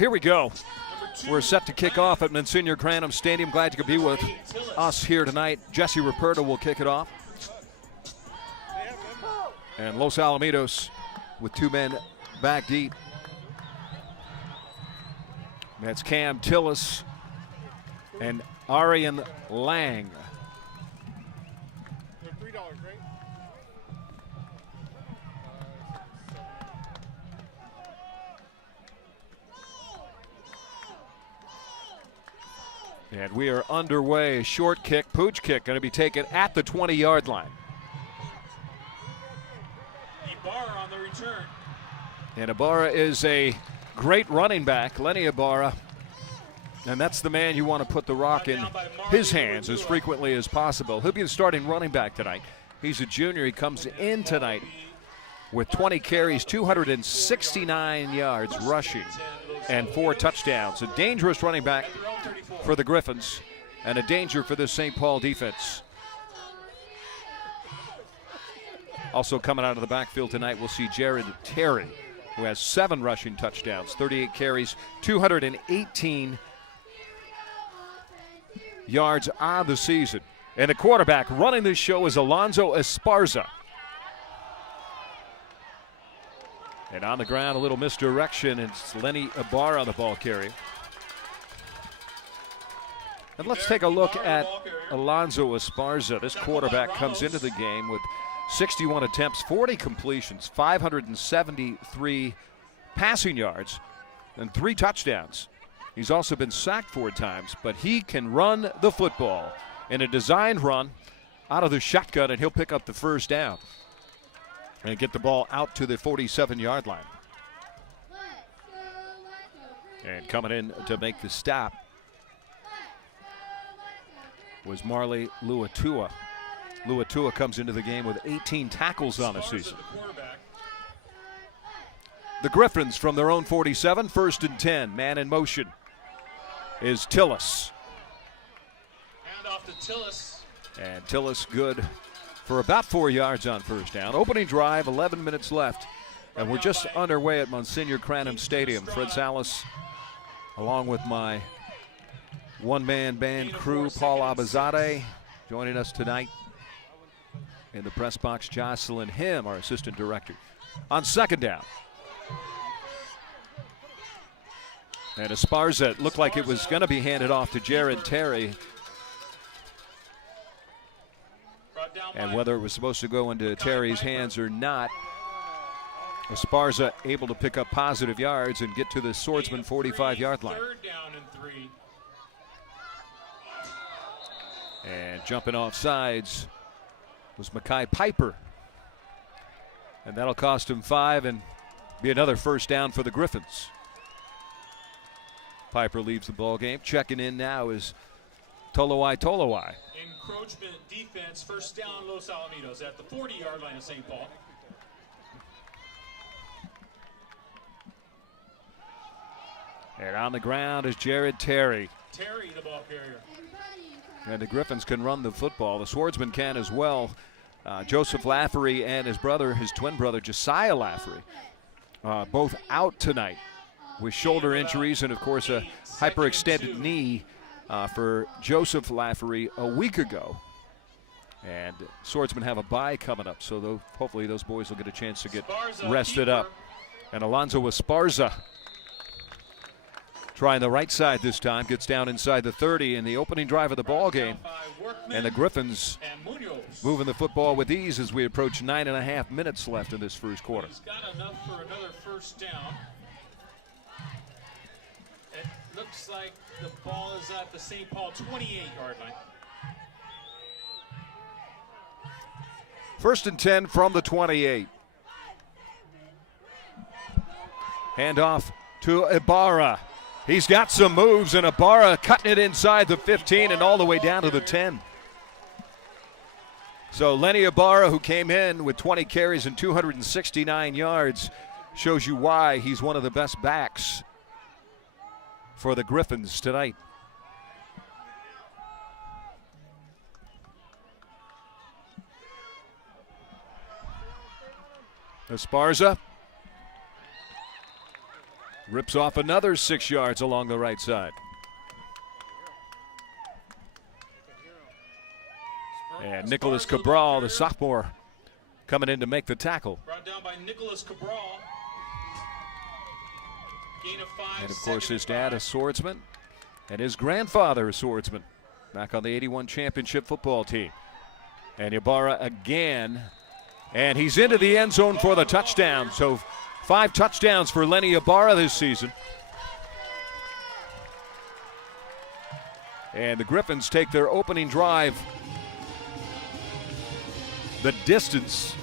here we go. We're set to kick off at Monsignor Cranham Stadium. Glad you could be with us here tonight. Jesse Ruperto will kick it off. And Los Alamitos with 2 men back deep. That's Cam Tillis and Arian Lang. $3, right? And we are underway. Short kick, pooch kick, going to be taken at the 20-yard line. Ibarra on the return. And Ibarra is a great running back, Lenny Ibarra. And that's the man you want to put the rock in his hands as frequently as possible. He'll be the starting running back tonight. He's a junior. He comes in tonight with 20 carries, 269 yards rushing, and 4 touchdowns. A dangerous running back for the Griffins and a danger for this St. Paul defense. Also coming out of the backfield tonight, we'll see Jared Terry, who has 7 rushing touchdowns, 38 carries, 218 yards on the season. And the quarterback running this show is Alonzo Esparza. And on the ground, a little misdirection. It's Lenny Ibarra, the ball carrier. And let's take a look at Alonzo Esparza. This quarterback comes into the game with 61 attempts, 40 completions, 573 passing yards, and 3 touchdowns. He's also been sacked 4 times, but he can run the football in a designed run out of the shotgun, and he'll pick up the first down and get the ball out to the 47-yard line. And coming in to make the stop was Marley Luatua. Luatua comes into the game with 18 tackles on the season. The Griffins from their own 47, 1st and 10. Man in motion is Tillis. Hand off to Tillis. And Tillis good for about 4 yards on first down. Opening drive, 11 minutes left. And we're just underway at Monsignor Cranham Stadium. Fred Salas, along with my one-man band crew, Paul Abazade, joining us tonight. In the press box, Jocelyn Him, our assistant director. On second down. And Esparza looked like it was going to be handed off to Jared Terry. And whether it was supposed to go into Terry's hands or not, Esparza able to pick up positive yards and get to the Swordsmen 45-yard line. 3rd down and 3. And jumping off sides was Mekhi Piper. And that'll cost him 5 and be another first down for the Griffins. Piper leaves the ball game. Checking in now is Tolowai. Encroachment defense, first down Los Alamitos at the 40-yard line of St. Paul. And on the ground is Jared Terry. Terry, the ball carrier. And the Griffins can run the football. The Swordsmen can as well. Joseph Laffery and his brother, his twin brother, Josiah Laffery, both out tonight with shoulder injuries and, of course, a hyperextended knee for Joseph Laffery a week ago. And Swordsmen have a bye coming up, so hopefully those boys will get a chance to get rested up. And Alonzo Esparza trying the right side this time, gets down inside the 30 in the opening drive of the ball game. And the Griffins moving the football with ease as we approach 9.5 minutes left in this first quarter. He's got enough for another first down. It looks like the ball is at the St. Paul 28-yard line. 1st and 10 from the 28. Handoff to Ibarra. He's got some moves, and Ibarra cutting it inside the 15 and all the way down to the 10. So Lenny Ibarra, who came in with 20 carries and 269 yards, shows you why he's one of the best backs for the Griffins tonight. Esparza Rips off another 6 yards along the right side. And Nicholas Cabral, the sophomore, coming in to make the tackle. Brought down by Nicholas Cabral. Gain of 5. And of course his dad, a swordsman, and his grandfather, a swordsman, back on the '81 championship football team. And Ibarra again, and he's into the end zone for the touchdown. So 5 touchdowns for Lenny Ibarra this season. And the Griffins take their opening drive the distance,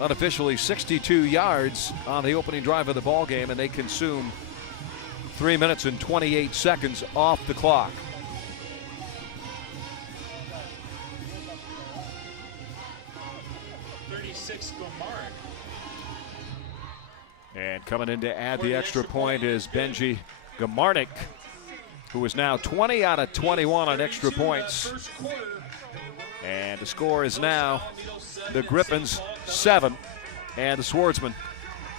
unofficially 62 yards on the opening drive of the ball game, and they consume 3 minutes and 28 seconds off the clock. And coming in to add the extra point is Benji Gamarnik, who is now 20 out of 21 on extra points. And the score is now the Griffins 7 and the Swordsmen.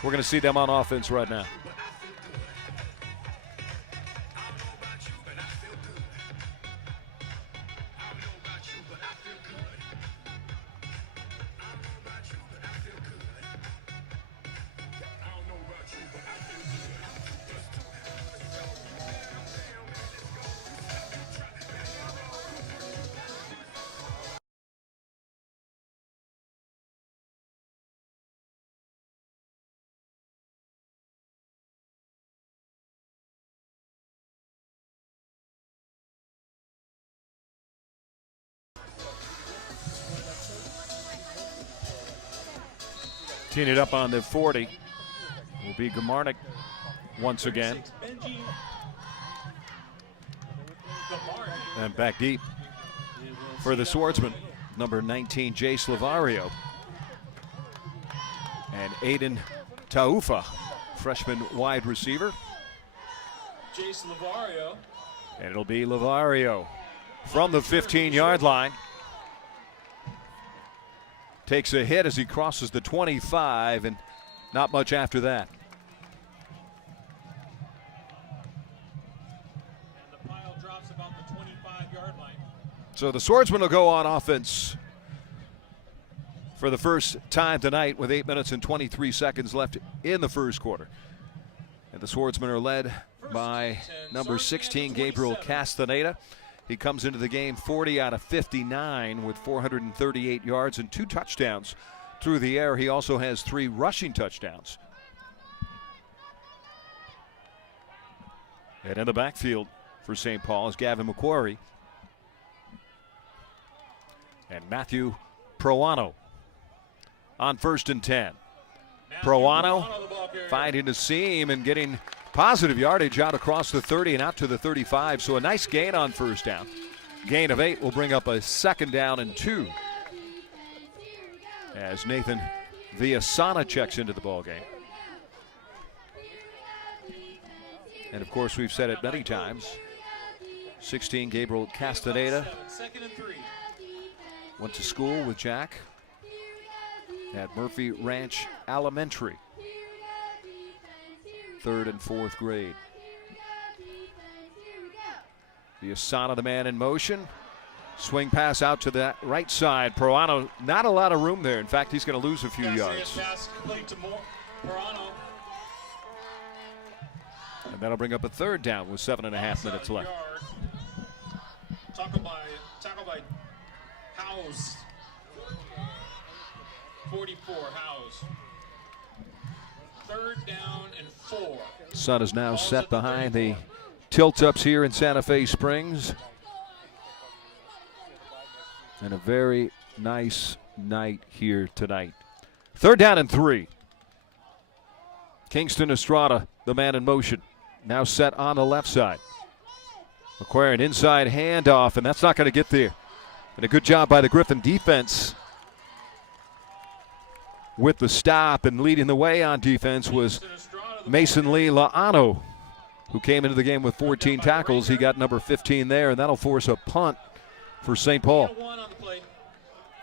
We're going to see them on offense right now. Teeing it up on the 40 will be Gamarnik once again. And back deep for the Swordsman, number 19, Jace Lavario. And Aiden Taufa, freshman wide receiver. Jace Lavario. And it'll be Lavario from the 15-yard line. Takes a hit as he crosses the 25, and not much after that. And the pile drops about the 25-yard line. So the Swordsmen will go on offense for the first time tonight with 8 minutes and 23 seconds left in the first quarter. And the Swordsmen are led by number 16, Gabriel Castaneda. He comes into the game 40 out of 59 with 438 yards and 2 touchdowns through the air. He also has 3 rushing touchdowns. And in the backfield for St. Paul is Gavin McQuarrie and Matthew Proano on 1st and 10. Proano finding a seam and getting positive yardage out across the 30 and out to the 35, so a nice gain on first down. Gain of 8 will bring up a 2nd down and 2 as Nathan Villasana checks into the ball game. And of course, we've said it many times, 16, Gabriel Castaneda, went to school with Jack at Murphy Ranch Elementary. 3rd and 4th grade. Villasana, the man in motion. Swing pass out to the right side. Proano, not a lot of room there. In fact, he's going to lose a few yards. And that'll bring up a 3rd down with 7.5 minutes left. Tackle by Howes. 44, Howes. 3rd down and 4. Sun is now set behind the tilt-ups here in Santa Fe Springs. And a very nice night here tonight. 3rd down and 3. Kingston Estrada, the man in motion, now set on the left side. McQuarrie, an inside handoff, and that's not going to get there. And a good job by the Griffin defense with the stop, and leading the way on defense was Mason Lee Laano, who came into the game with 14 tackles. He got number 15 there, and that'll force a punt for St. Paul.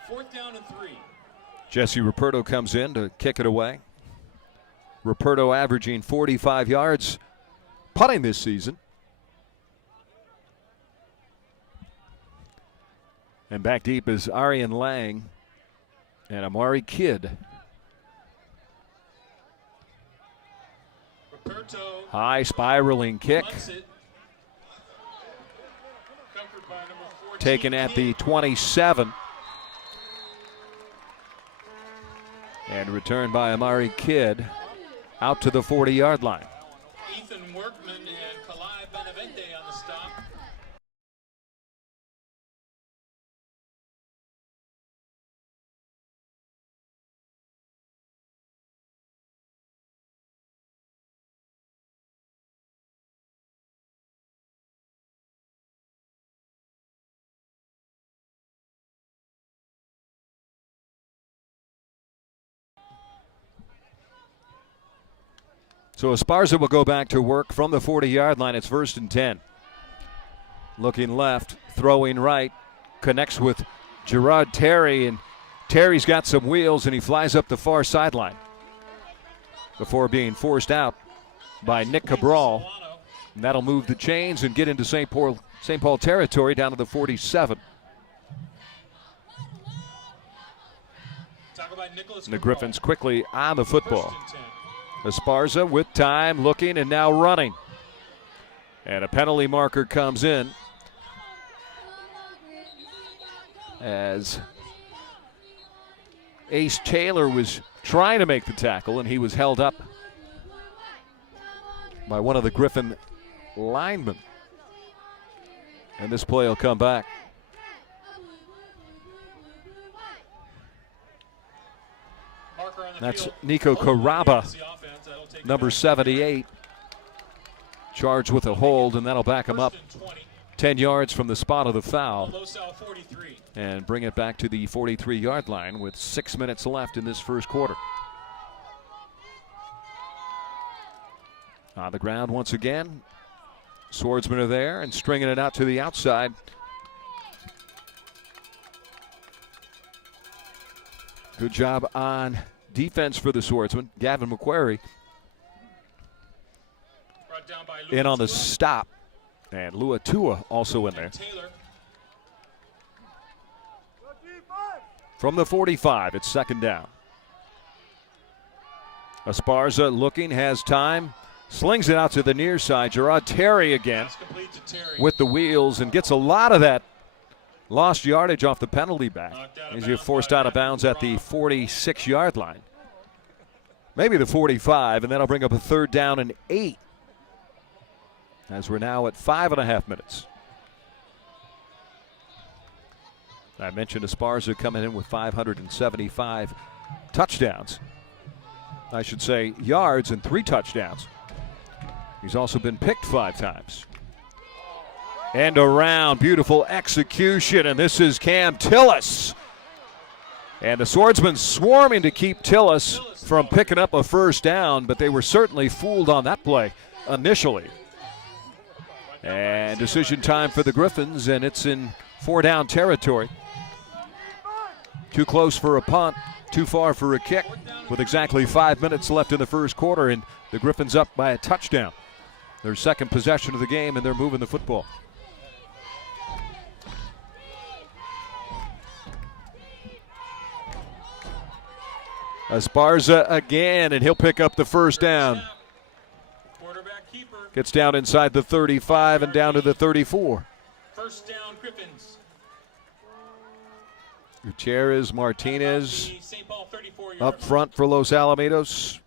4th down and 3. Jesse Ruperto comes in to kick it away. Ruperto averaging 45 yards putting this season. And back deep is Arian Lang and Amari Kidd. Ruperto High spiraling kick. Taken at the 27. And returned by Amari Kidd out to the 40-yard line. Ethan Workman and Kalai Benavente on the stop. So Esparza will go back to work from the 40-yard line. It's 1st and 10. Looking left, throwing right, connects with Gerard Terry, and Terry's got some wheels, and he flies up the far sideline before being forced out by Nick Cabral. And that'll move the chains and get into St. Paul territory down to the 47. And the Griffins quickly on the football. Esparza with time, looking, and now running. And a penalty marker comes in as Ace Taylor was trying to make the tackle, and he was held up by one of the Griffin linemen. And this play will come back. That's Nico Caraba, number 78, charged with a hold, and that'll back him up 10 yards from the spot of the foul and bring it back to the 43-yard line with 6 minutes left in this first quarter. On the ground once again, Swordsmen are there and stringing it out to the outside. Good job on defense for the Swordsmen. Gavin McQuarrie in on the stop. And Luatua also in there. From the 45, it's 2nd down. Esparza looking, has time, slings it out to the near side. Gerard Terry again with the wheels and gets a lot of that lost yardage off the penalty back as you're forced out of bounds at the 46-yard line. Maybe the 45, and that'll bring up a 3rd down and 8 as we're now at 5.5 minutes. I mentioned Esparza coming in with 575 touchdowns. I should say yards and 3 touchdowns. He's also been picked 5 times. And around, beautiful execution, and this is Cam Tillis. And the Swordsmen swarming to keep Tillis from picking up a 1st down, but they were certainly fooled on that play initially. And decision time for the Griffins, and it's in 4-down territory. Too close for a punt, too far for a kick, with exactly 5 minutes left in the first quarter, and the Griffins up by a touchdown. Their 2nd possession of the game, and they're moving the football. Esparza again, and he'll pick up the 1st down. Gets down inside the 35 and down to the 34. 1st down, Griffins. Gutierrez, Martinez up front for Los Alamitos.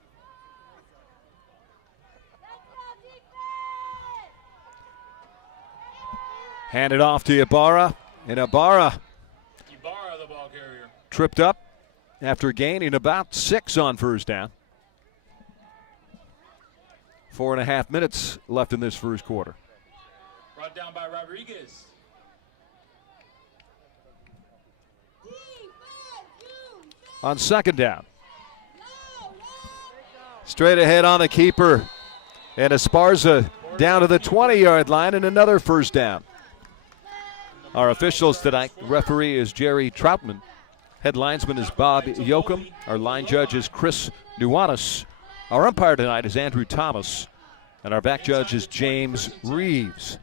Handed off to Ibarra, and Ibarra the ball carrier, tripped up after gaining about 6 on 1st down. 4.5 minutes left in this first quarter. Brought down by Rodriguez. On 2nd down. Straight ahead on the keeper. And Esparza down to the 20-yard line, and another 1st down. Our officials tonight, referee is Jerry Troutman. Head linesman is Bob Yoakum. Our line judge is Chris Nuanis. Our umpire tonight is Andrew Thomas, and our back judge is James Reeves.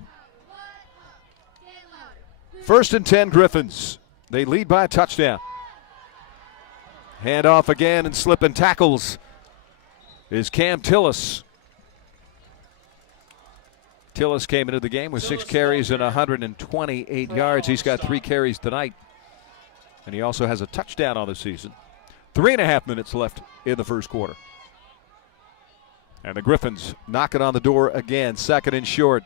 1st and 10 Griffins. They lead by a touchdown. Hand off again and slipping tackles is Cam Tillis. Tillis came into the game with 6 carries and 128 yards. He's got 3 carries tonight, and he also has a touchdown on the season. 3.5 minutes left in the first quarter. And the Griffins knocking on the door again, 2nd and short.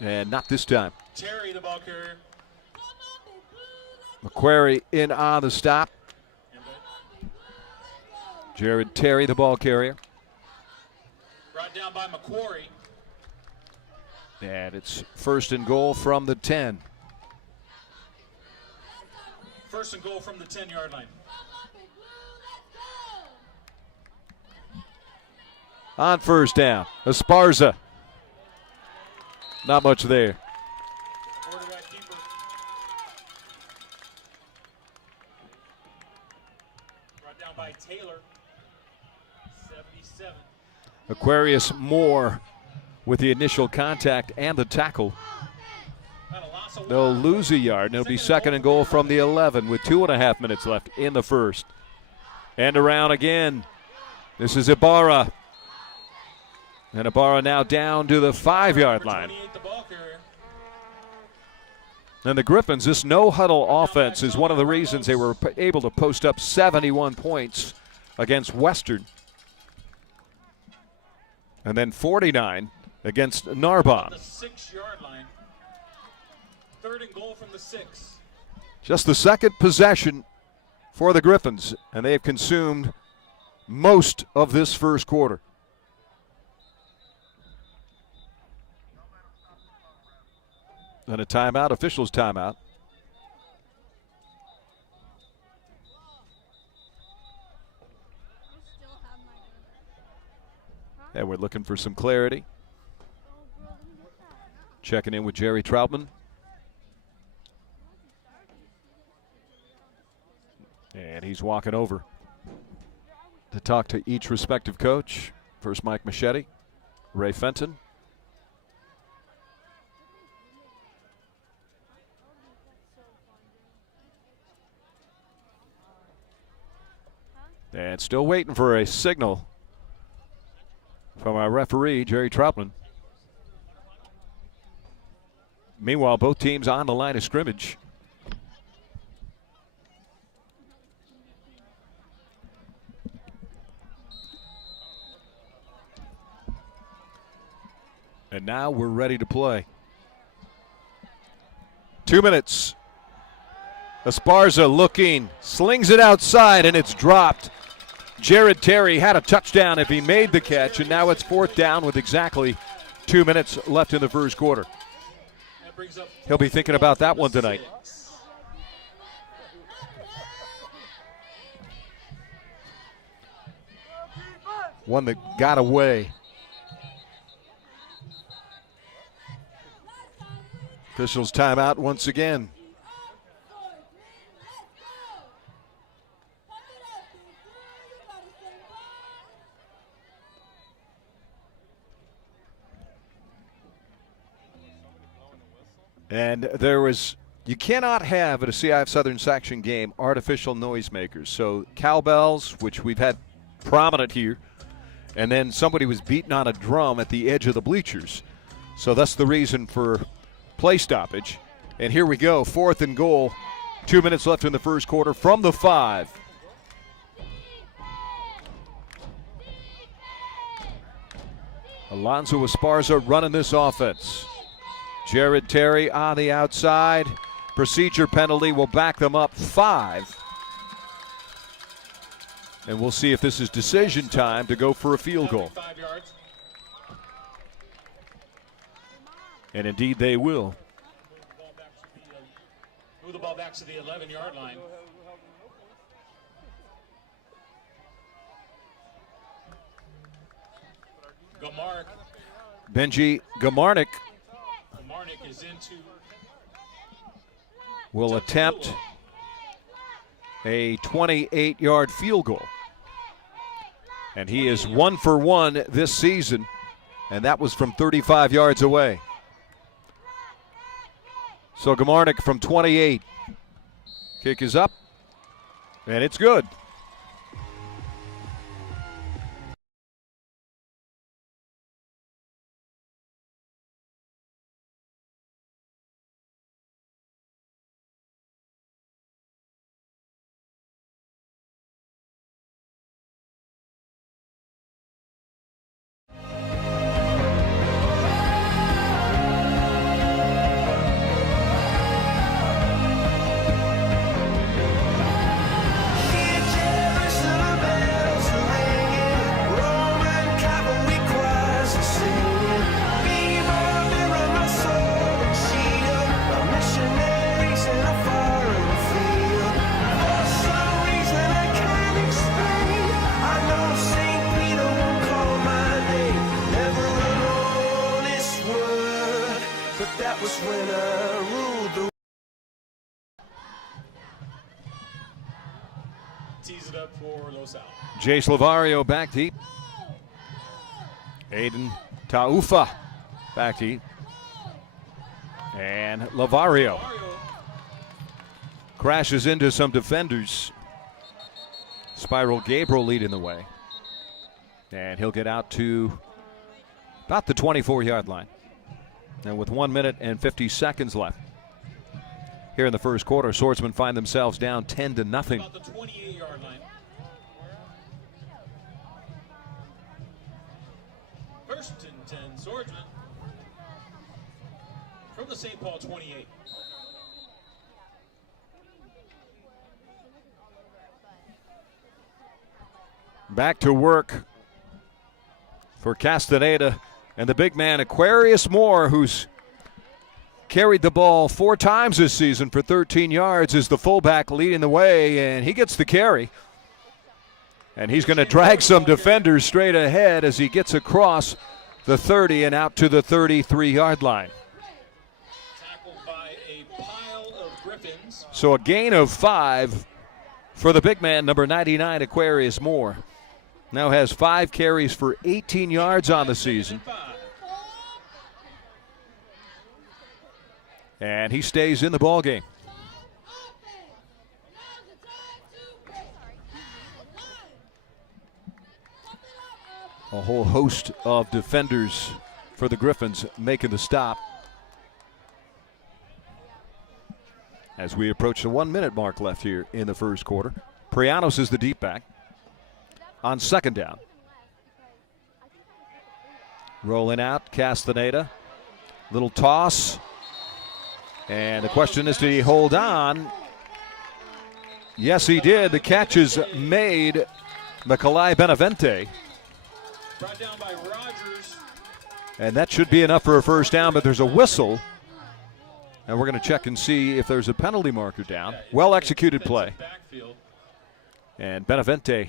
And not this time. Terry, the ball carrier. McQuarrie in on the stop. Jared Terry, the ball carrier. Brought down by McQuarrie. And it's 1st and goal from the 10. 1st and goal from the 10-yard line. On 1st down, Esparza. Not much there. Quarterback keeper. Brought down by Taylor. 77. Aquarius Moore with the initial contact and the tackle. They'll lose a yard, and it'll be 2nd and goal from the 11 with 2.5 minutes left in the first. And around again. This is Ibarra. And Ibarra now down to the 5-yard line. And the Griffins, this no-huddle offense is one of the reasons they were able to post up 71 points against Western. And then 49 against Narbonne. The 6-yard line. 3rd and goal from the 6. Just the 2nd possession for the Griffins, and they have consumed most of this first quarter. And a timeout, officials timeout. And we're looking for some clarity. Checking in with Jerry Troutman. And he's walking over to talk to each respective coach. First Mike Machete, Ray Fenton. And still waiting for a signal from our referee, Jerry Troutman. Meanwhile, both teams on the line of scrimmage. And now we're ready to play. 2 minutes. Esparza looking, slings it outside, and it's dropped. Jared Terry had a touchdown if he made the catch, and now it's 4th down with exactly 2 minutes left in the first quarter. He'll be thinking about that one tonight. One that got away. Officials timeout once again. And there was, you cannot have at a CIF Southern Section game artificial noisemakers. So cowbells, which we've had prominent here, and then somebody was beating on a drum at the edge of the bleachers. So that's the reason for play stoppage. And here we go, 4th and goal. 2 minutes left in the first quarter from the 5. Alonzo Esparza running this offense. Jared Terry on the outside. Procedure penalty will back them up 5. And we'll see if this is decision time to go for a field goal. 5 yards. And indeed they will. Move the ball back to the 11-yard line. Gamark. Benji Gamarnik Is into will attempt a 28-yard field goal. And he is 1 for 1 this season, and that was from 35 yards away. So Gamarnik from 28. Kick is up, and it's good. Tees it up for Los Al. Jace Lavario back deep. Aiden Taufa back deep. And Lavario crashes into some defenders. Spiral Gabriel leading the way. And he'll get out to about the 24-yard line. And with 1 minute and 50 seconds left here in the first quarter, Swordsmen find themselves down 10-0. About the 28-yard line. First and 10, Swordsmen. From the St. Paul 28. Back to work for Castaneda and the big man Aquarius Moore, who's carried the ball 4 times this season for 13 yards, is the fullback leading the way, and he gets the carry. And he's going to drag some defenders straight ahead as he gets across the 30 and out to the 33-yard line. Tackled by a pile of Griffins. So a gain of 5 for the big man, number 99, Aquarius Moore. Now has 5 carries for 18 yards on the season. And he stays in the ball game. A whole host of defenders for the Griffins making the stop as we approach the 1 minute mark left here in the first quarter. Prianos is the deep back on second down. Rolling out, Castaneda. Little toss. And the question is, did he hold on? Yes, he did. The catch is made. Nikolai Benavente. Brought down by Rogers. And that should be enough for a first down, but there's a whistle. And we're going to check and see if there's a penalty marker down. Well executed play. And Benavente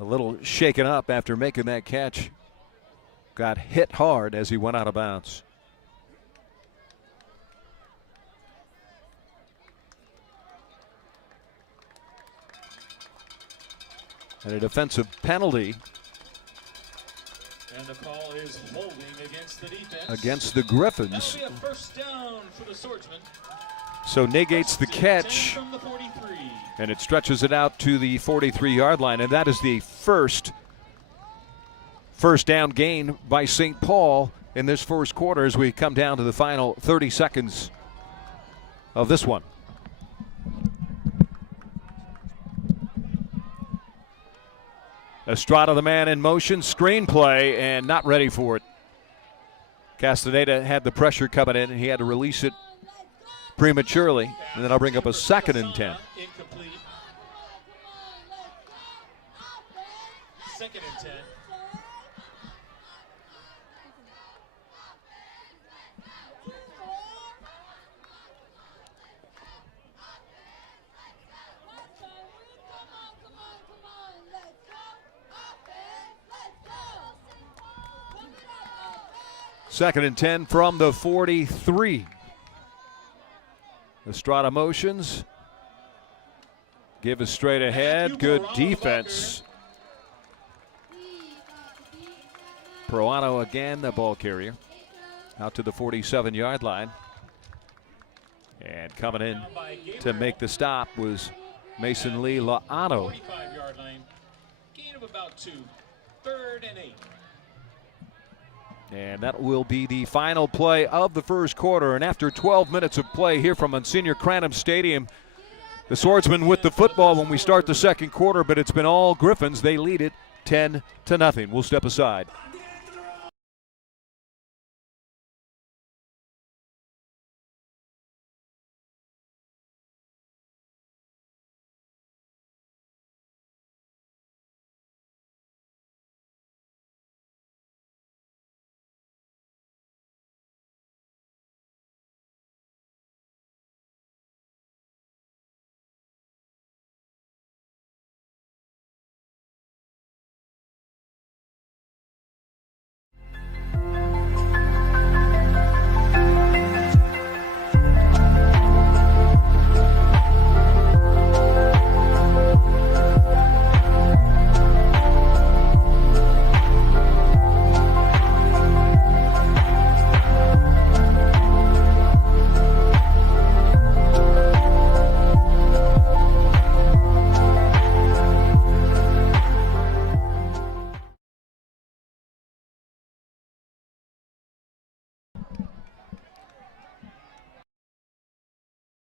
a little shaken up after making that catch. Got hit hard as he went out of bounds. And a defensive penalty. And the call is holding against the defense. Against the Griffins. That'll be a first down for the Swordsmen. So negates the catch. From the 43. And it stretches it out to the 43-yard line. And that is the first down gain by St. Paul in this first quarter as we come down to the final 30 seconds of this one. Estrada, the man in motion, screenplay, and not ready for it. Castaneda had the pressure coming in, and he had to release it prematurely. And then I'll bring up a 2nd and 10. Incomplete. 2nd and 10. Second and 10 from the 43. Estrada motions. Give us straight ahead. Good defense Proano again, the ball carrier. Out to the 47-yard line. And coming in to make the stop was Mason Lee Laano. 45-yard line. Gain of about 2. 3rd and 8. And that will be the final play of the first quarter. And after 12 minutes of play here from Monsignor Cranham Stadium, the Swordsmen with the football when we start the second quarter, but it's been all Griffins. They lead it 10-0. We'll step aside.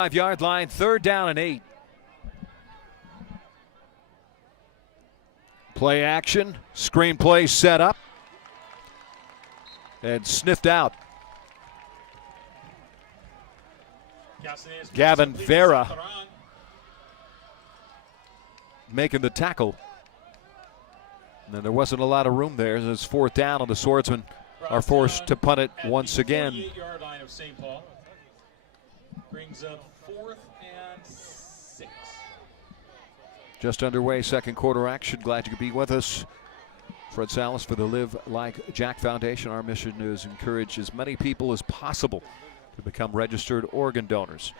Five-yard line, 3rd down and 8. Play action, screen play set up, and sniffed out. Gavin Vera making the tackle. And then there wasn't a lot of room there. It's 4th down, and the Swordsmen are forced to punt it once again. 48-yard line of St. Paul. Brings up 4th and 6. Just underway, second quarter action. Glad you could be with us. Fred Salas for the Live Like Jack Foundation. Our mission is to encourage as many people as possible to become registered organ donors.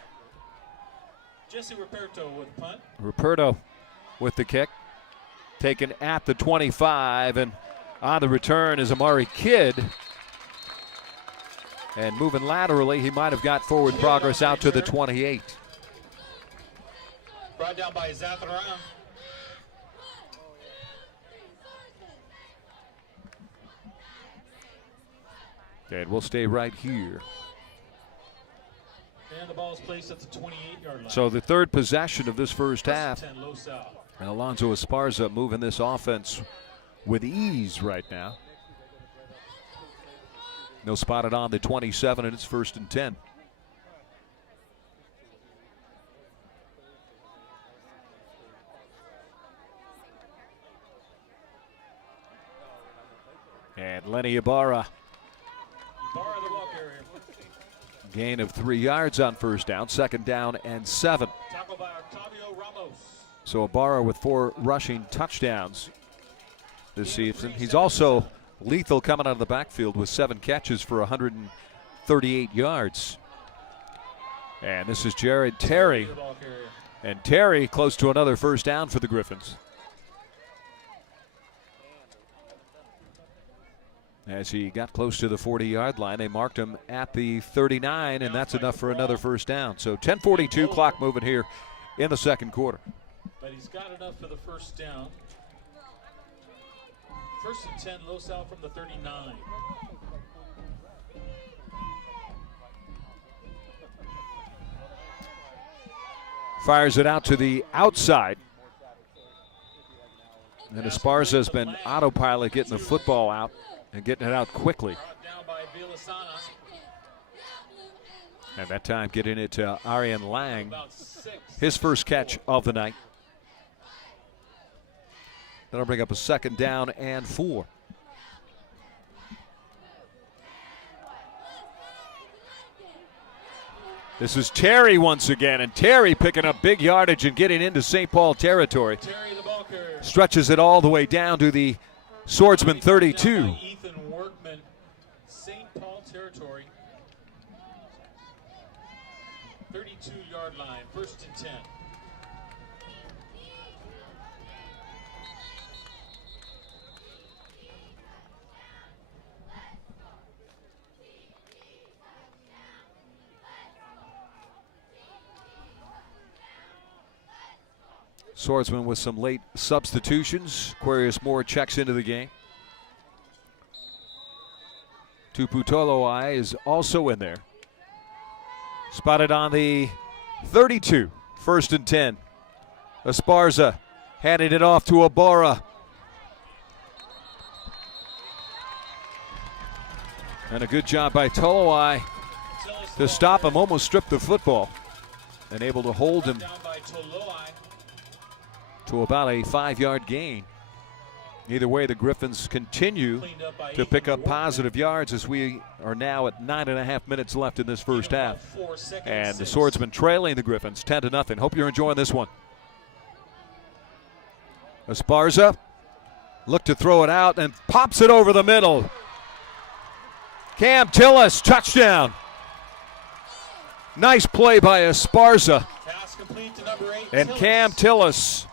Jesse Ruperto with punt. Ruperto with the kick. Taken at the 25, and on the return is Amari Kidd. And moving laterally, he might have got forward progress out to the 28. Brought down by Zatharan. And we'll stay right here. And the ball is placed at the 28-yard line. So the third possession of this first half. 10 Los Al. And Alonzo Esparza moving this offense with ease right now. No spotted on the 27, and it's 1st and 10. And Lenny Ibarra. Ibarra the ball carrier. Gain of 3 yards on 1st down, 2nd down and 7. Tackle by Octavio Ramos. So Ibarra with 4 rushing touchdowns this season. He's also lethal coming out of the backfield with 7 catches for 138 yards. And this is Jared Terry. And Terry close to another 1st down for the Griffins. As he got close to the 40-yard line, they marked him at the 39, and that's enough for another 1st down. So 10:42 clock moving here in the second quarter. But he's got enough for the 1st down. 1st and 10, Los Al from the 39. Fires it out to the outside. And Esparza has been autopilot getting the football out and getting it out quickly. Down by Vilasana. And that time getting it to Arian Lang. About 6. His first catch of the night. That'll bring up a 2nd down and 4. This is Terry once again, and Terry picking up big yardage and getting into St. Paul territory. Terry the ball carrier. Stretches it all the way down to the Swordsman 32. Ethan Workman, St. Paul territory. 32-yard line, 1st and 10. Swordsmen with some late substitutions. Aquarius Moore checks into the game. Tupu Toloai is also in there. Spotted on the 32. 1st and 10. Esparza handed it off to Ibarra. And a good job by Toloai to stop him, almost stripped the football. And able to hold him to about a 5-yard gain. Either way, the Griffins continue to pick up positive yards as we are now at 9.5 minutes left in this first half. And the Swordsmen trailing the Griffins 10-0. Hope you're enjoying this one. Esparza looked to throw it out and pops it over the middle. Cam Tillis, touchdown. Nice play by Esparza. And Cam Tillis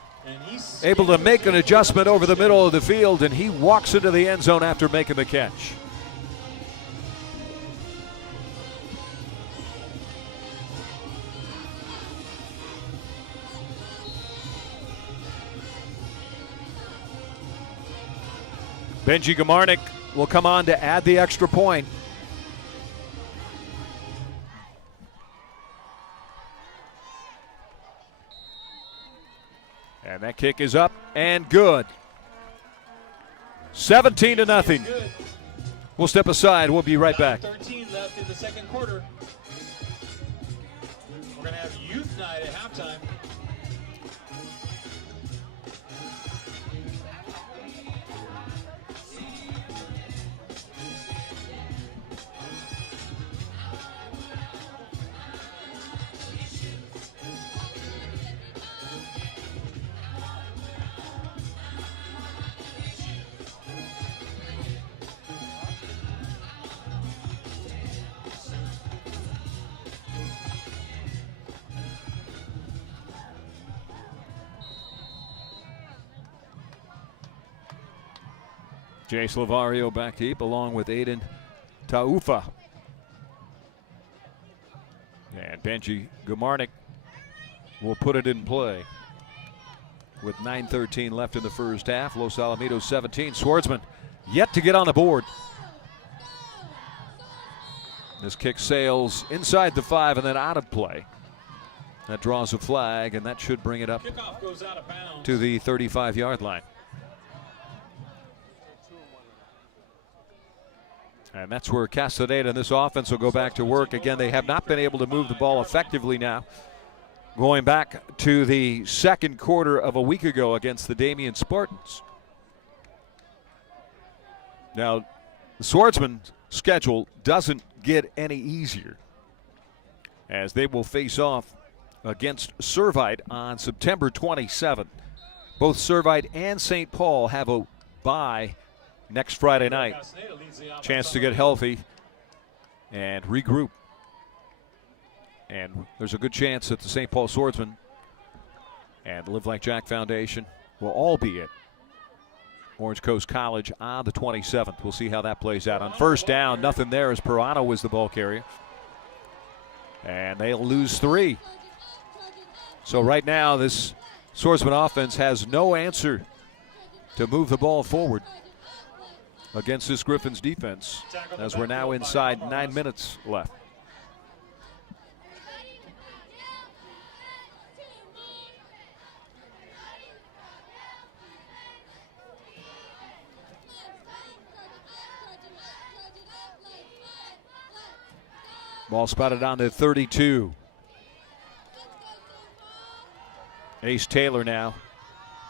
able to make an adjustment over the middle of the field, and he walks into the end zone after making the catch. Benji Gamarnik will come on to add the extra point. And that kick is up and good. 17-0. We'll step aside. We'll be right back. 13 left in the second quarter. We're going to have youth night at halftime. Jay Slavario back deep along with Aiden Taufa. And Benji Gamarnik will put it in play. With 9:13 left in the first half, Los Alamitos 17. Swordsman yet to get on the board. This kick sails inside the 5 and then out of play. That draws a flag, and that should bring it up Kickoff goes out of bounds to the 35-yard line. And that's where Castaneda and this offense will go back to work. Again, they have not been able to move the ball effectively now. Going back to the second quarter of a week ago against the Damien Spartans. Now, the Swordsman schedule doesn't get any easier as they will face off against Servite on September 27th. Both Servite and St. Paul have a bye next Friday night. Chance to get healthy and regroup. And there's a good chance that the St. Paul Swordsmen and the Live Like Jack Foundation will all be at Orange Coast College on the 27th. We'll see how that plays out. On first down, nothing there as Pirano was the ball carrier. And they'll lose 3. So right now, this Swordsman offense has no answer to move the ball forward against this Griffins defense, as we're now inside 9 minutes left. Ball spotted on the 32. Ace Taylor now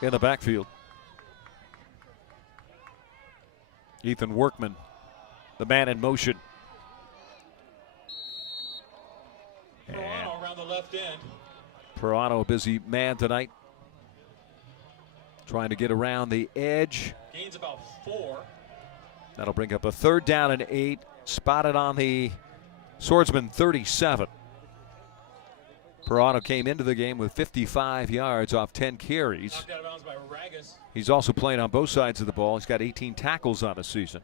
in the backfield. Ethan Workman, the man in motion. And around the left end. Pirano, a busy man tonight. Trying to get around the edge. Gains about 4. That'll bring up a 3rd down and 8. Spotted on the Swordsman 37. Pirano came into the game with 55 yards off 10 carries. Knocked out of bounds by Ragas. He's also playing on both sides of the ball. He's got 18 tackles on the season.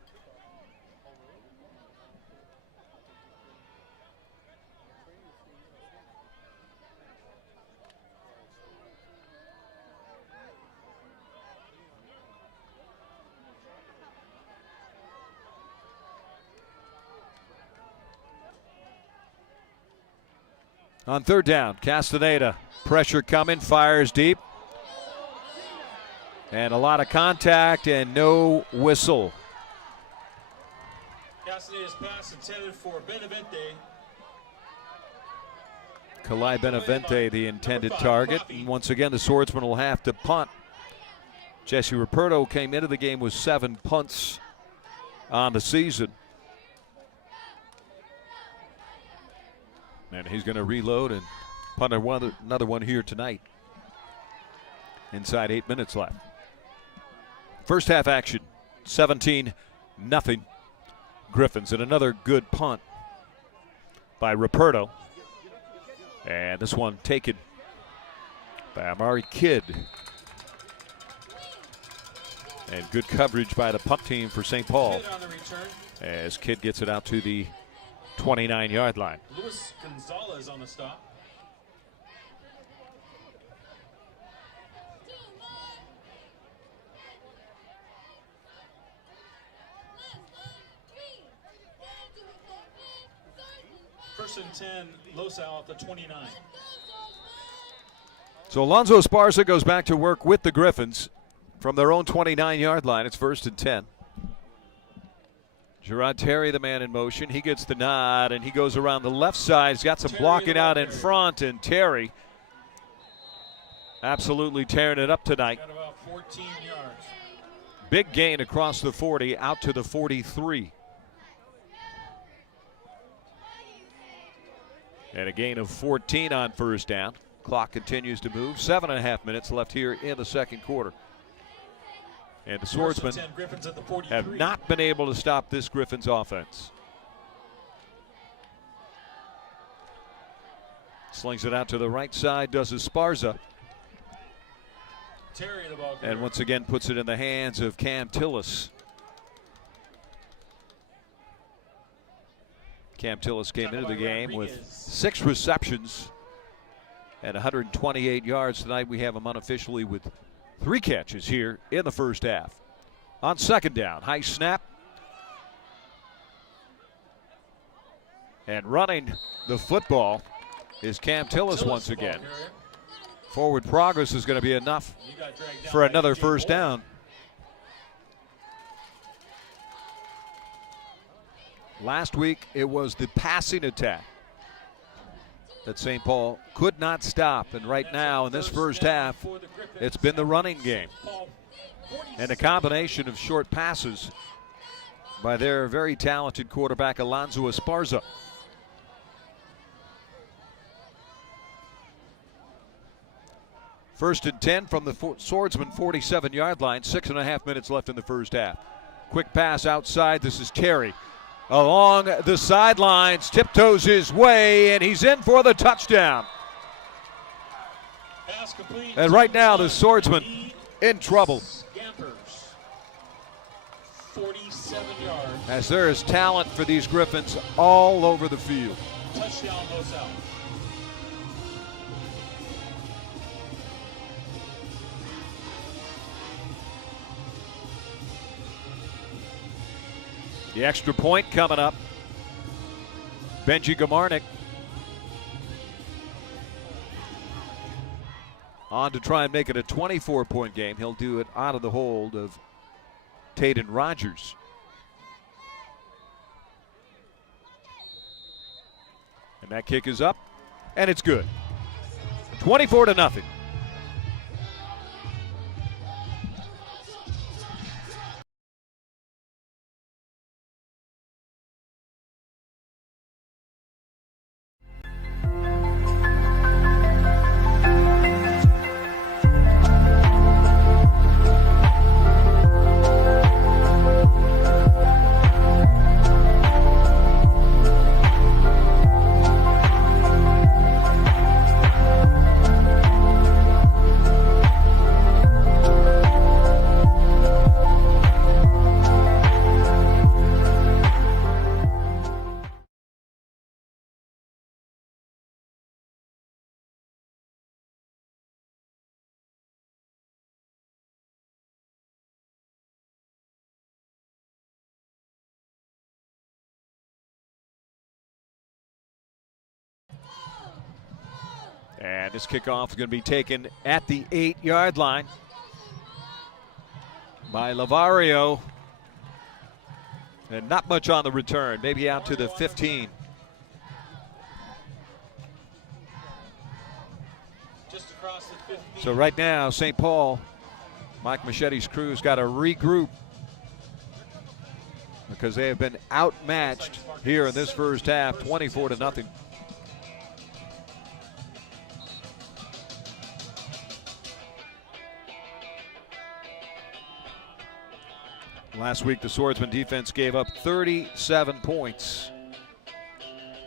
On third down, Castaneda, pressure coming, fires deep. And a lot of contact and no whistle. Castaneda's pass intended for Benavente. Kalai Benavente, the intended target. And once again, the Swordsmen will have to punt. Jesse Ruperto came into the game with 7 punts on the season. And he's going to reload and punt another one here tonight. Inside 8 minutes left. First half action, 17-0 Griffins. And another good punt by Ruperto. And this one taken by Amari Kidd. And good coverage by the punt team for St. Paul as Kidd gets it out to the 29-yard line. Luis Gonzalez on the stop. First and 10, Los Al at the 29. So Alonzo Esparza goes back to work with the Griffins from their own 29-yard line. It's first and 10. Gerard Terry, the man in motion. He gets the nod, and he goes around the left side. He's got some blocking out in front, and Terry absolutely tearing it up tonight. Got about 14 yards. Big gain across the 40, out to the 43. And a gain of 14 on first down. Clock continues to move. 7.5 minutes left here in the second quarter. And the Swordsmen have not been able to stop this Griffins offense. Slings it out to the right side, does Esparza. Terry, the ball and once again puts it in the hands of Cam Tillis. Cam Tillis came into the game with 6 receptions and 128 yards. Tonight we have him unofficially with 3 catches here in the first half. On second down, high snap. And running the football is Cam Tillis once again. Forward progress is going to be enough for another first down. Last week it was the passing attack that St. Paul could not stop. And right now in this first half, it's been the running game. And a combination of short passes by their very talented quarterback, Alonzo Esparza. First and 10 from the Swordsman 47-yard line. 6.5 minutes left in the first half. Quick pass outside. This is Terry. Along the sidelines, tiptoes his way, and he's in for the touchdown. And right now, the Swordsman in trouble. 47 yards. As there is talent for these Griffins all over the field. Touchdown, Los Al. The extra point coming up. Benji Gamarnik on to try and make it a 24-point game. He'll do it out of the hold of Taden Rogers. And that kick is up, and it's good. 24-0. And this kickoff is going to be taken at the 8-yard line by Lavario. And not much on the return, maybe out to the 15. Just across the 15. So right now, St. Paul, Mike Machete's crew's got to regroup because they have been outmatched here in this first half, 24-0. Last week, the Swordsman defense gave up 37 points.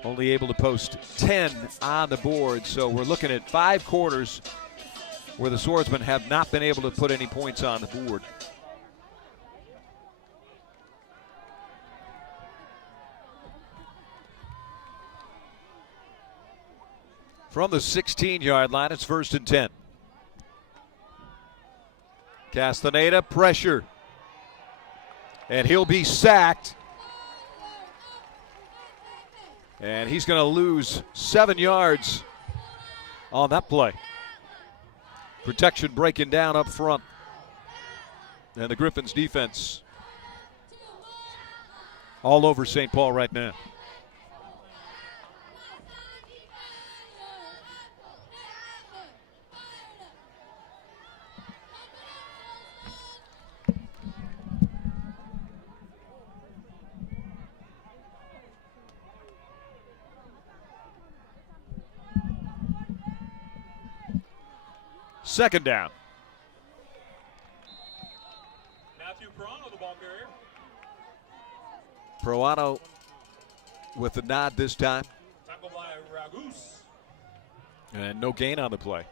Only able to post 10 on the board. So we're looking at 5 quarters where the Swordsmen have not been able to put any points on the board. From the 16-yard line, it's 1st and 10. Castaneda, pressure. And he'll be sacked. And he's going to lose 7 yards on that play. Protection breaking down up front. And the Griffins defense all over St. Paul right now. Second down. Matthew Proano, the ball carrier. Proano with the nod this time. Tackled by Ragus. And no gain on the play.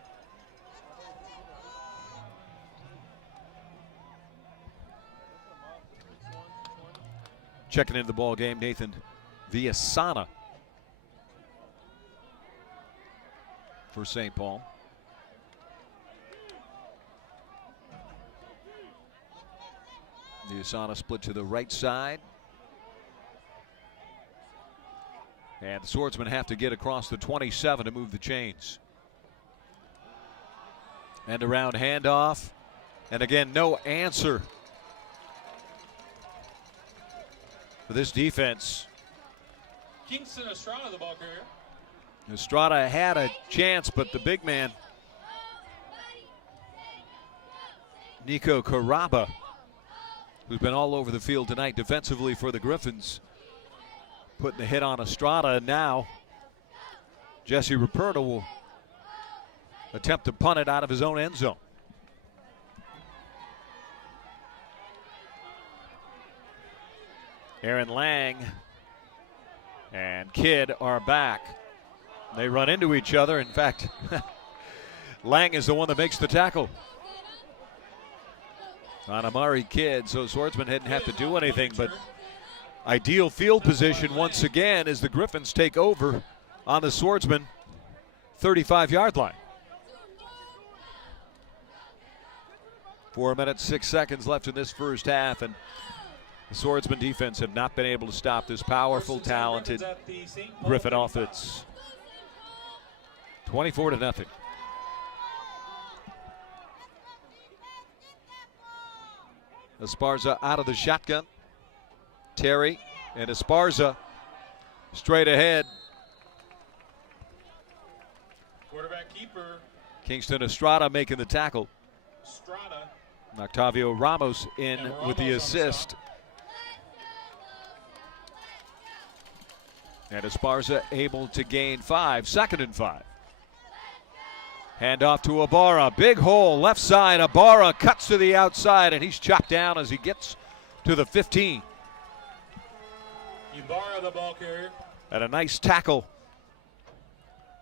Checking into the ball game, Nathan Villasana for St. Paul. Villasana split to the right side. And the Swordsmen have to get across the 27 to move the chains. And around handoff. And again, no answer for this defense. Kingston Estrada, the ball carrier. Estrada had a chance, but the big man, Nico Caraba, who's been all over the field tonight defensively for the Griffins, putting the hit on Estrada. And now Jesse Ruperto will attempt to punt it out of his own end zone. Aaron Lang and Kidd are back. They run into each other. In fact, Lang is the one that makes the tackle on Amari Kidd, so Swordsman didn't have to do anything, but ideal field position once again as the Griffins take over on the Swordsman 35-yard line. 4 minutes, 6 seconds left in this first half, and the Swordsman defense have not been able to stop this powerful, talented Griffin offense. 24-0. Esparza out of the shotgun. Terry and Esparza straight ahead. Quarterback keeper. Kingston Estrada making the tackle. Estrada. Octavio Ramos in with the assist. And Esparza able to gain 5, 2nd and 5. Hand off to Ibarra, big hole, left side. Ibarra cuts to the outside, and he's chopped down as he gets to the 15. Ibarra, the ball carrier. And a nice tackle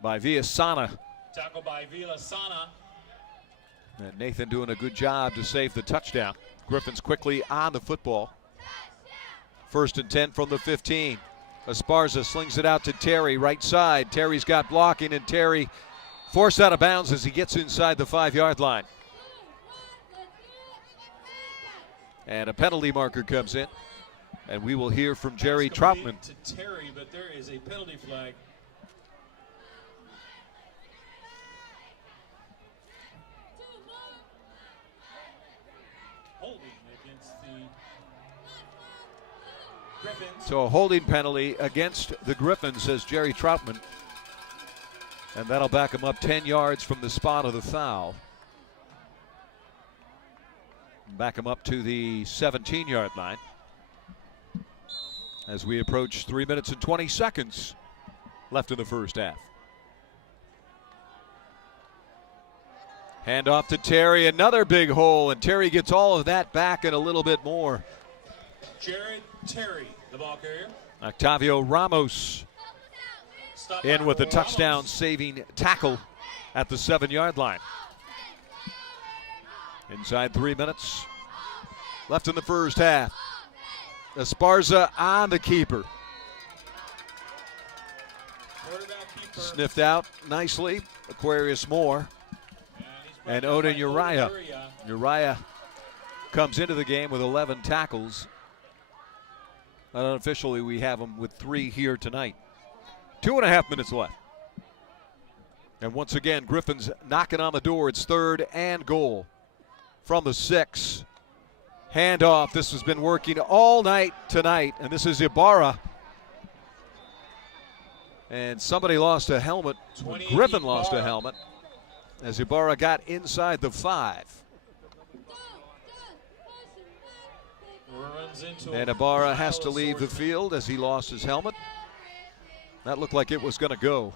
by Villasana. Tackle by Villasana. And Nathan doing a good job to save the touchdown. Griffins quickly on the football. 1st and 10 from the 15. Esparza slings it out to Terry, right side. Terry's got blocking, and Terry forced out of bounds as he gets inside the 5-yard line. And a penalty marker comes in, and we will hear from Jerry Troutman. To Terry, but there is a penalty flag. Griffins. So a holding penalty against the Griffins, says Jerry Troutman. And that'll back him up 10 yards from the spot of the foul. Back him up to the 17-yard line as we approach 3 minutes and 20 seconds left in the first half. Hand off to Terry, another big hole, and Terry gets all of that back and a little bit more. Jared Terry, the ball carrier. Octavio Ramos in with the touchdown saving tackle at the 7-yard line. Inside 3 minutes left in the first half. Esparza on the keeper. Sniffed out nicely. Aquarius Moore and Odin Uriah. Uriah comes into the game with 11 tackles. Unofficially, we have him with 3 here tonight. 2.5 minutes left. And once again, Griffins knocking on the door. It's 3rd and goal from the 6. Handoff. This has been working all night tonight, and this is Ibarra. And somebody lost a helmet. Griffin lost a helmet as Ibarra got inside the 5. And Ibarra has to leave the field as he lost his helmet. That looked like it was going to go.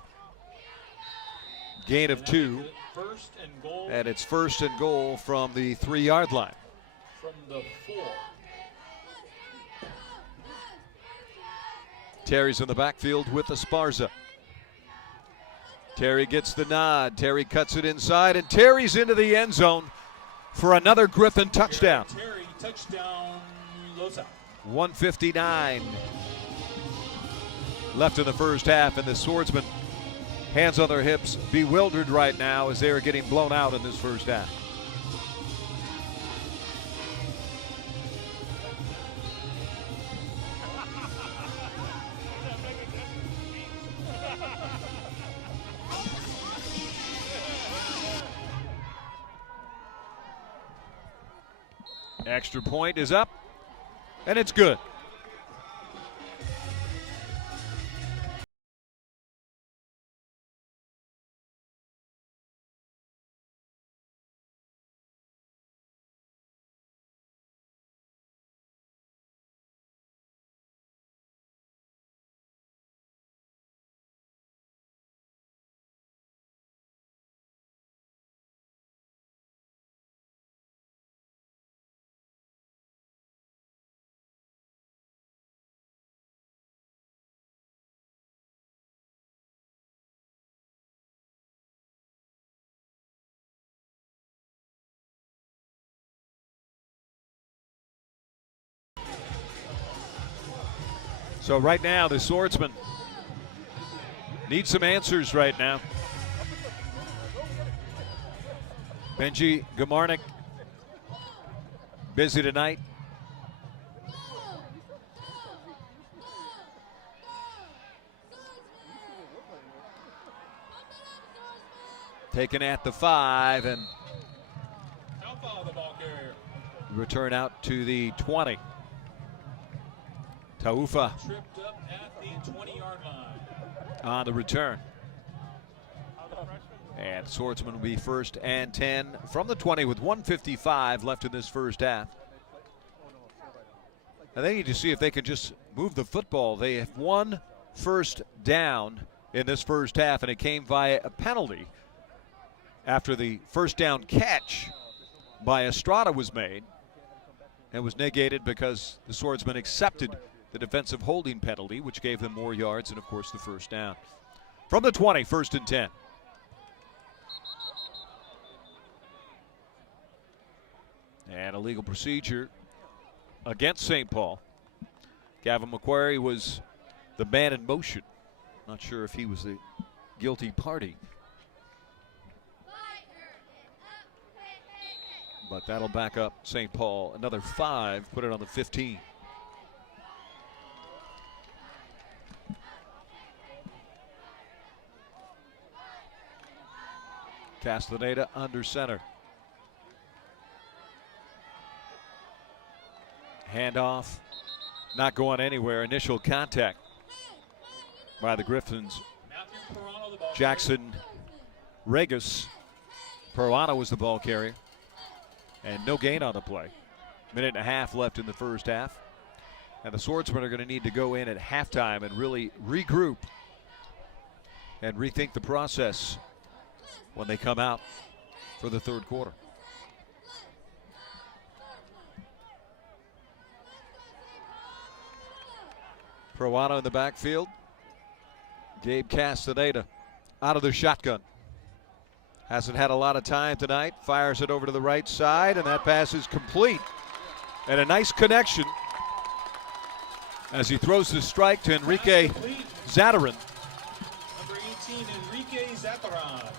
Gain of 2. And it's 1st and goal from the 3-yard line. From the 4. Terry's in the backfield with Esparza. Terry gets the nod. Terry cuts it inside, and Terry's into the end zone for another Griffin touchdown. Terry, touchdown, Los Alamitos. 1:59 left in the first half, and the Swordsmen, hands on their hips, bewildered right now as they are getting blown out in this first half. Extra point is up, and it's good. So right now, the Swordsmen need some answers right now. Benji Gamarnik, busy tonight. Taken at the 5 and return out to the 20. Taufa Tripped up at the 20-yard line. On the return. And Swordsman will be 1st and 10 from the 20 with 1:55 left in this first half. And they need to see if they can just move the football. They have 1 first down in this first half, and it came via a penalty after the first down catch by Estrada was made and was negated because the Swordsman accepted the defensive holding penalty, which gave them more yards and, of course, the first down. From the 20, 1st and 10. And a legal procedure against St. Paul. Gavin McQuarrie was the man in motion. Not sure if he was the guilty party. But that'll back up St. Paul. Another 5, put it on the 15. Castaneda under center. Handoff not going anywhere. Initial contact by the Griffins. Jackson Regas. Peruano was the ball carrier. And no gain on the play. Minute and a half left in the first half. And the Swordsmen are going to need to go in at halftime and really regroup and rethink the process when they come out for the third quarter. Peruano in the backfield. Gabe Castaneda out of the shotgun. Hasn't had a lot of time tonight. Fires it over to the right side, and that pass is complete. And a nice connection as he throws the strike to Enrique Zataran. Number 18, Enrique Zataran.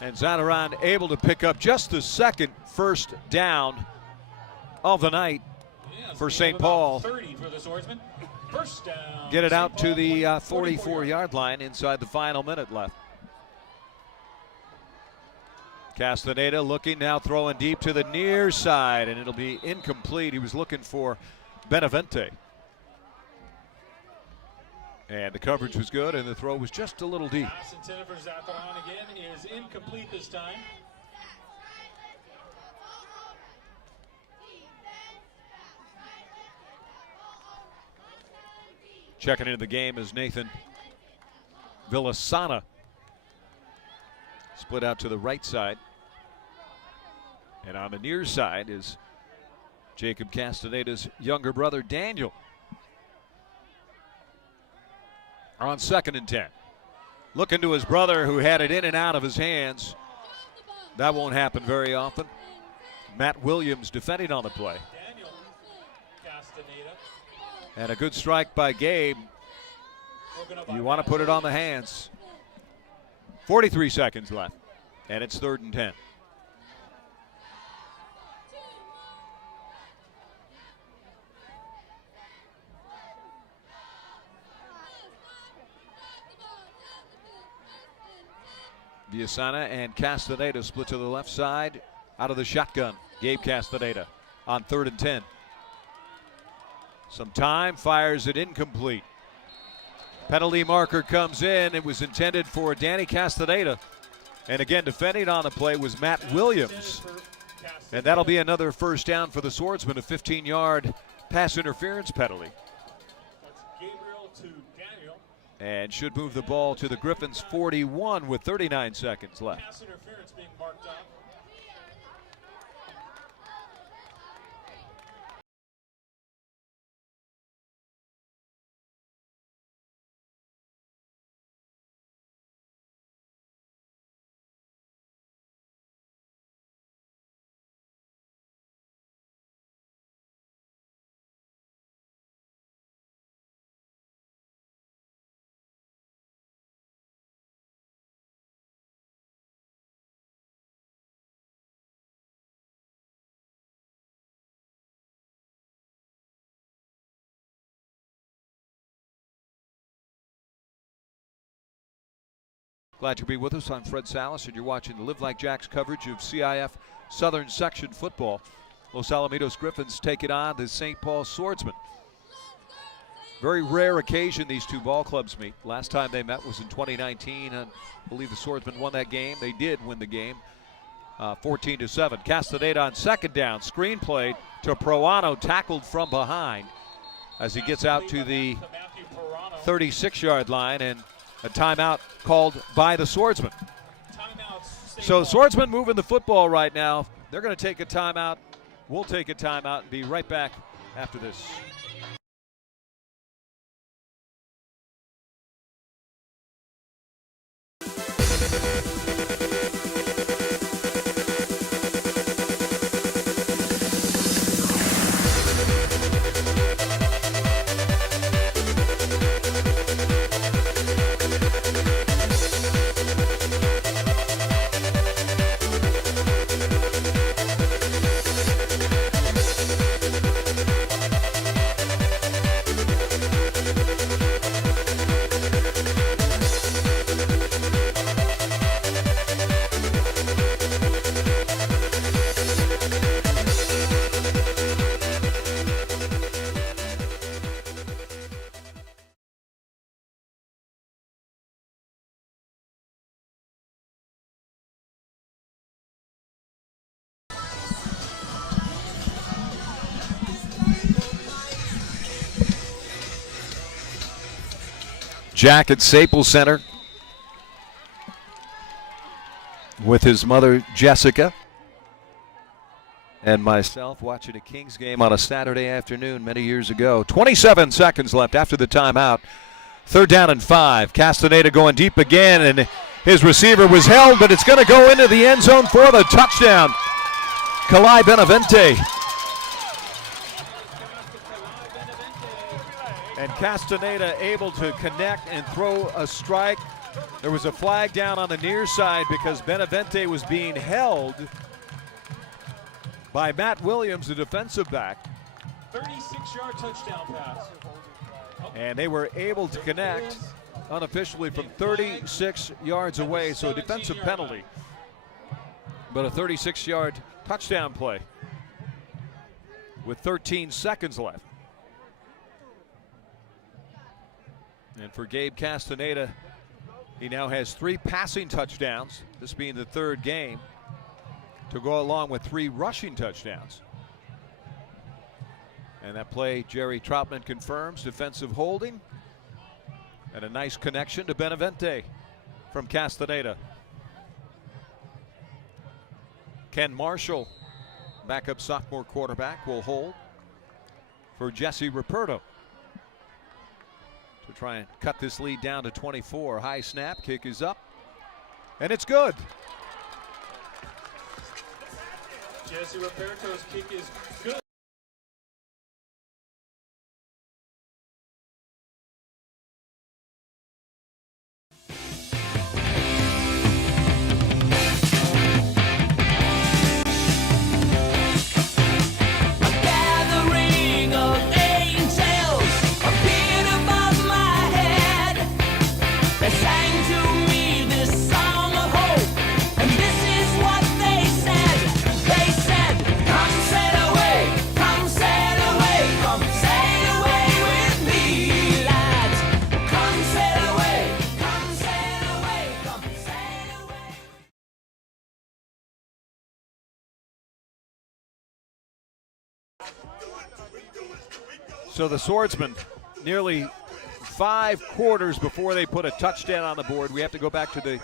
And Zataran able to pick up just the second first down of the night for St. Paul. 30 for the Swordsmen. First down. Get it out to the 44-yard line inside the final minute left. Castaneda looking now, throwing deep to the near side, and it'll be incomplete. He was looking for Benavente. And the coverage was good, and the throw was just a little deep. Pass intended for Zataran again is incomplete this time. Checking into the game is Nathan Villasana. Split out to the right side. And on the near side is Jacob Castaneda's younger brother, Daniel. On 2nd and 10. Looking to his brother who had it in and out of his hands. That won't happen very often. Matt Williams defending on the play. Daniel Castaneda. And a good strike by Gabe. You want to put it on the hands. 43 seconds left, and it's 3rd and 10. Villasana and Castaneda split to the left side. Out of the shotgun, Gabe Castaneda on 3rd and 10. Some time, fires it incomplete. Penalty marker comes in. It was intended for Danny Castaneda. And again, defending on the play was Matt Williams. And that'll be another first down for the Swordsmen, a 15-yard pass interference penalty. That's Gabriel to Daniel. And should move the ball to the Griffins' 41 with 39 seconds left. Pass interference being marked up. Glad you could be with us. I'm Fred Salas, and you're watching the Live Like Jacks coverage of CIF Southern Section football. Los Alamitos Griffins take it on the St. Paul Swordsmen. Very rare occasion these two ball clubs meet. Last time they met was in 2019. I believe the Swordsmen won that game. They did win the game, 14-7. Castaneda on 2nd down. Screen play to Peruano, tackled from behind as he gets out to the 36-yard line, and a timeout called by the Swordsmen. So the Swordsmen moving the football right now. They're going to take a timeout. We'll take a timeout and be right back after this. Jack at Staples Center with his mother, Jessica, and myself watching a Kings game on a Saturday afternoon many years ago. 27 seconds left after the timeout. 3rd down and 5. Castaneda going deep again, and his receiver was held, but it's going to go into the end zone for the touchdown. Kalai Benavente. And Castaneda able to connect and throw a strike. There was a flag down on the near side because Benavente was being held by Matt Williams, the defensive back. 36-yard touchdown pass. And they were able to connect unofficially from 36 yards away, so a defensive penalty. But a 36-yard touchdown play with 13 seconds left. And for Gabe Castaneda, he now has 3 passing touchdowns, this being the 3rd game, to go along with 3 rushing touchdowns. And that play, Jerry Troutman confirms, defensive holding. And a nice connection to Benavente from Castaneda. Ken Marshall, backup sophomore quarterback, will hold for Jesse Ruperto to try and cut this lead down to 24. High snap, kick is up, and it's good. Jesse Ruperto's kick is good. So the Swordsmen, nearly 5 quarters before they put a touchdown on the board. We have to go back to the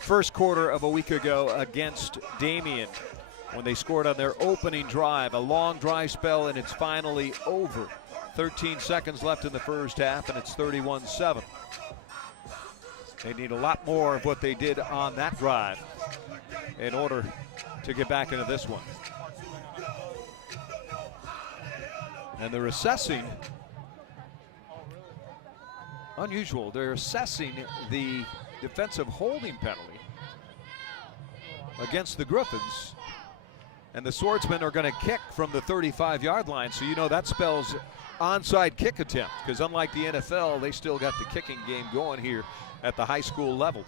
first quarter of a week ago against Damien when they scored on their opening drive. A long dry spell, and it's finally over. 13 seconds left in the first half, and it's 31-7. They need a lot more of what they did on that drive in order to get back into this one. And they're assessing, unusual, they're assessing the defensive holding penalty against the Griffins. And the Swordsmen are going to kick from the 35-yard line, so you know that spells onside kick attempt, because unlike the NFL, they still got the kicking game going here at the high school level.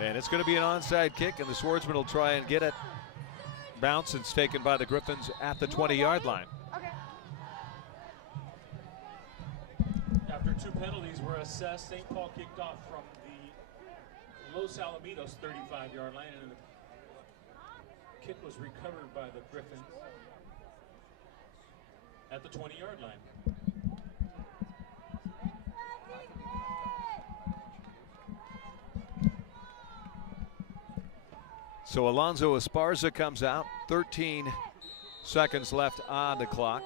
And it's going to be an onside kick, and the Swordsmen will try and get it. Bounce, it's taken by the Griffins at the 20-yard line. After 2 penalties were assessed, St. Paul kicked off from the Los Alamitos 35-yard line, and the kick was recovered by the Griffins at the 20-yard line. So Alonzo Esparza comes out, 13 seconds left on the clock.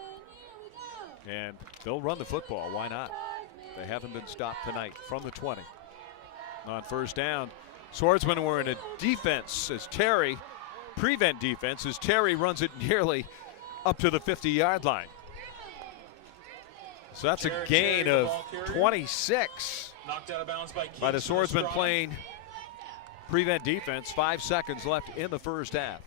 And they'll run the football, why not? They haven't been stopped tonight from the 20. On first down, Swordsmen were in a defense as Terry, prevent defense as Terry runs it nearly up to the 50-yard line. So that's a gain of 26 Knocked out of bounds by the Swordsmen playing prevent defense. 5 seconds left in the first half.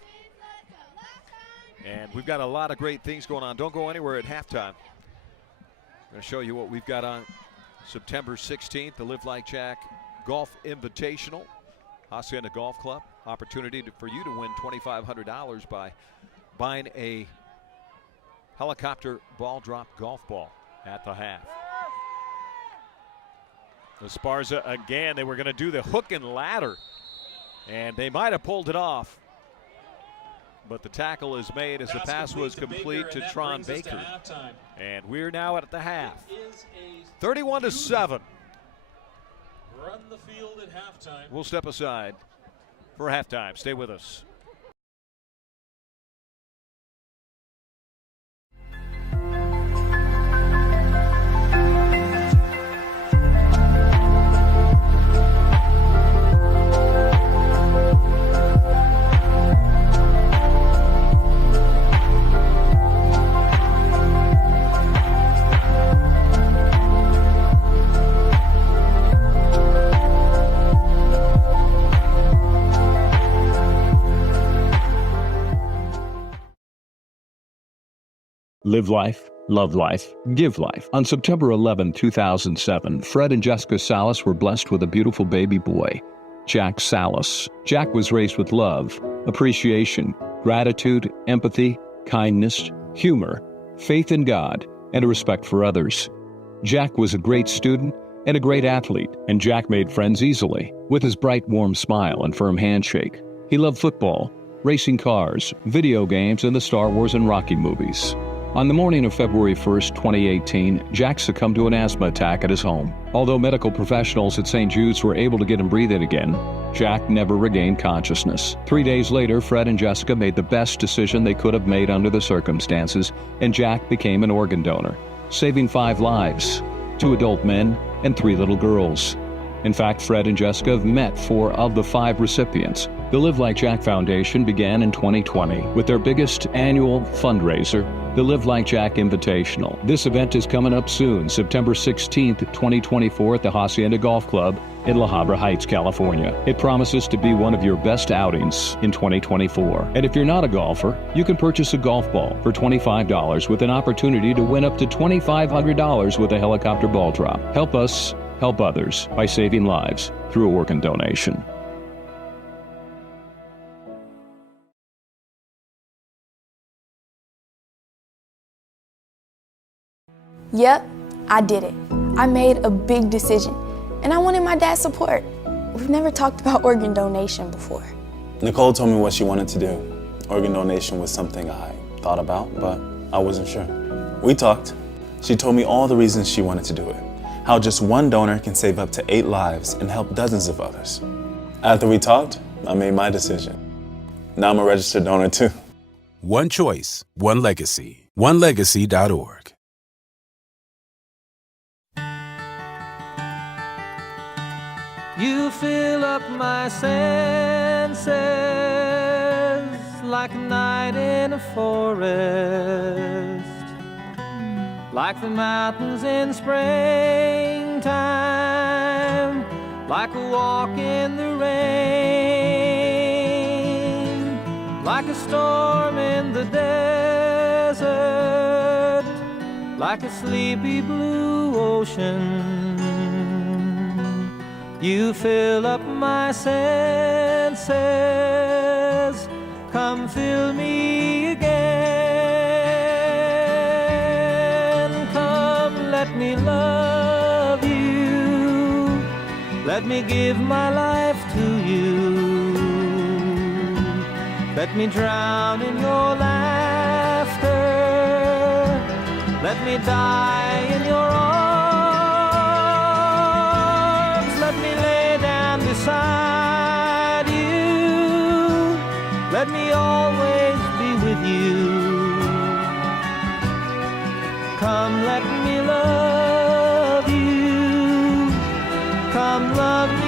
And we've got a lot of great things going on. Don't go anywhere at halftime. I'm going to show you what we've got on September 16th, the Live Like Jack Golf Invitational. Hacienda Golf Club. Opportunity for you to win $2,500 by buying a helicopter ball drop golf ball at the half. Esparza again, they were going to do the hook and ladder, and they might have pulled it off, but the tackle is made as the pass was complete to Tron Baker. And we're now at the half. It is a 31-7. Run the field at halftime. We'll step aside for halftime. Stay with us. Live life, love life, give life. On September 11, 2007, Fred and Jessica Salas were blessed with a beautiful baby boy, Jack Salas. Jack was raised with love, appreciation, gratitude, empathy, kindness, humor, faith in God, and a respect for others. Jack was a great student and a great athlete, and Jack made friends easily. With his bright, warm smile and firm handshake, he loved football, racing cars, video games, and the Star Wars and Rocky movies. On the morning of February 1st, 2018, Jack succumbed to an asthma attack at his home. Although medical professionals at St. Jude's were able to get him breathing again, Jack never regained consciousness. 3 days later, Fred and Jessica made the best decision they could have made under the circumstances, and Jack became an organ donor, saving 5 lives, 2 adult men and 3 little girls. In fact, Fred and Jessica have met 4 of the 5 recipients. The Live Like Jack Foundation began in 2020 with their biggest annual fundraiser, the Live Like Jack Invitational. This event is coming up soon, September 16th, 2024 at the Hacienda Golf Club in La Habra Heights, California. It promises to be one of your best outings in 2024. And if you're not a golfer, you can purchase a golf ball for $25 with an opportunity to win up to $2,500 with a helicopter ball drop. Help us help others by saving lives through a organ donation. Yep, I did it. I made a big decision, and I wanted my dad's support. We've never talked about organ donation before. Nicole told me what she wanted to do. Organ donation was something I thought about, but I wasn't sure. We talked. She told me all the reasons she wanted to do it. How just one donor can save up to 8 lives and help dozens of others. After we talked, I made my decision. Now I'm a registered donor too. One choice, one legacy. OneLegacy.org. You fill up my senses like a night in a forest, like the mountains in springtime, like a walk in the rain, like a storm in the desert, like a sleepy blue ocean. You fill up my senses, come fill me again. Come, let me love you, let me give my life to you. Let me drown in your laughter, let me die in your arms. Let me lay down beside you. Let me always be with you. Come, let me love you. Come, love me.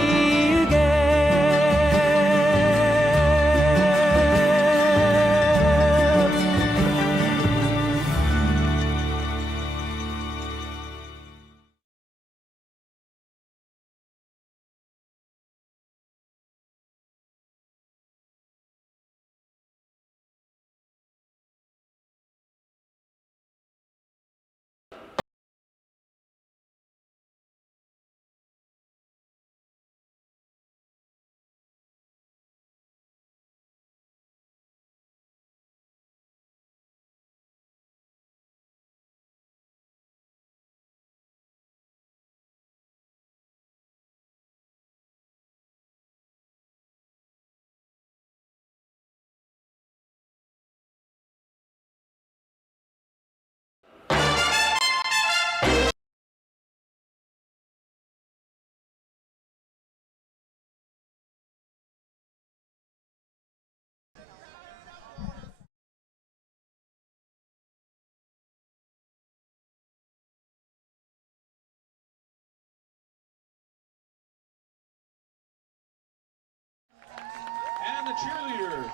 cheerleader.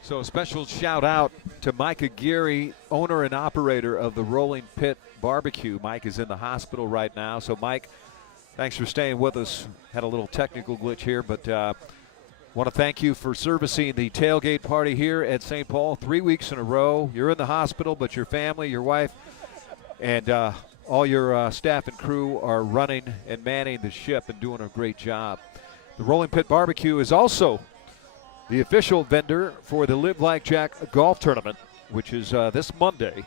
So a special shout out to Mike Aguirre, owner and operator of the Rolling Pit Barbecue. Mike is in the hospital right now. So Mike, thanks for staying with us. Had a little technical glitch here, but want to thank you for servicing the tailgate party here at St. Paul 3 weeks in a row. You're in the hospital, but your family, your wife, and all your staff and crew are running and manning the ship and doing a great job. The Rolling Pit Barbecue is also the official vendor for the Live Like Jack golf tournament, which is this Monday.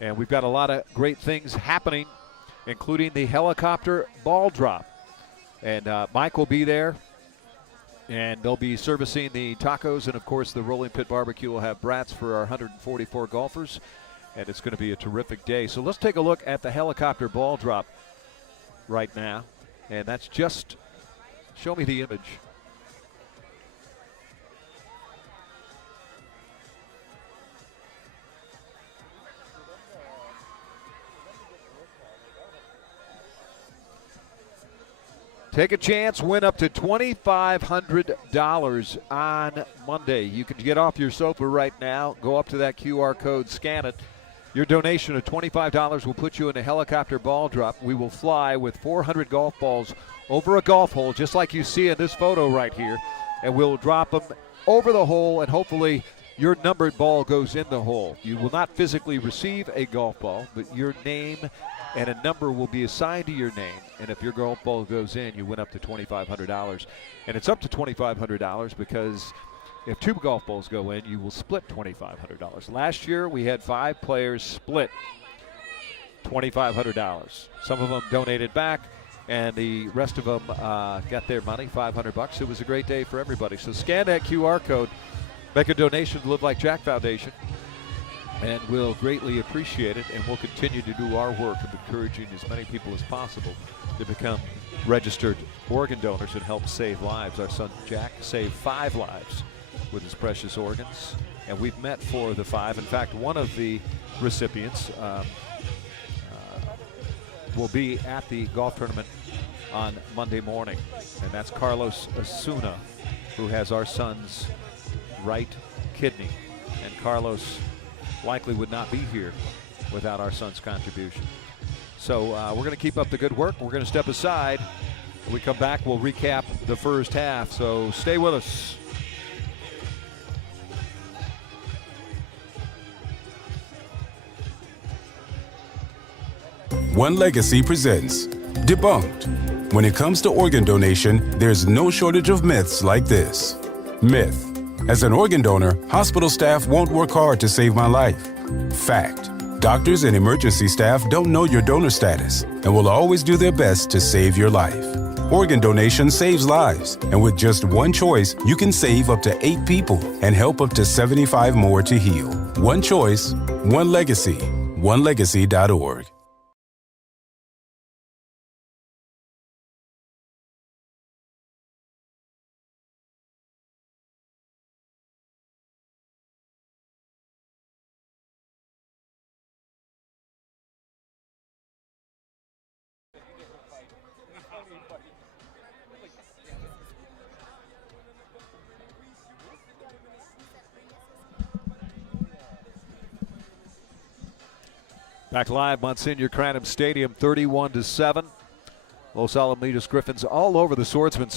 And we've got a lot of great things happening, including the helicopter ball drop. And Mike will be there, and they'll be servicing the tacos. And, of course, the Rolling Pit Barbecue will have brats for our 144 golfers. And it's going to be a terrific day. So let's take a look at the helicopter ball drop right now. And that's just, show me the image. Take a chance, win up to $2,500 on Monday. You can get off your sofa right now, go up to that QR code, scan it. Your donation of $25 will put you in a helicopter ball drop. We will fly with 400 golf balls over a golf hole, just like you see in this photo right here, and we'll drop them over the hole, and hopefully your numbered ball goes in the hole. You will not physically receive a golf ball, but your name and a number will be assigned to your name. And if your golf ball goes in, you win up to $2,500. And it's up to $2,500 because if 2 golf balls go in, you will split $2,500. Last year, we had 5 players split $2,500. Some of them donated back, and the rest of them got their money, $500. It was a great day for everybody. So scan that QR code, make a donation to Live Like Jack Foundation, and we'll greatly appreciate it, and we'll continue to do our work of encouraging as many people as possible to become registered organ donors and help save lives. Our son Jack saved 5 lives with his precious organs, and we've met for the 5. In fact, one of the recipients will be at the golf tournament on Monday morning, and that's Carlos Asuna, who has our son's right kidney. And Carlos likely would not be here without our son's contribution. So we're going to keep up the good work. We're going to step aside. When we come back, we'll recap the first half. So stay with us. One Legacy presents Debunked. When it comes to organ donation, there's no shortage of myths like this. Myth: as an organ donor, hospital staff won't work hard to save my life. Fact: doctors and emergency staff don't know your donor status and will always do their best to save your life. Organ donation saves lives, and with just one choice, you can save up to 8 people and help up to 75 more to heal. One choice, one legacy. OneLegacy.org. Back live, Monsignor Cranham Stadium, 31-7. Los Alamitos Griffins all over the Swordsmen.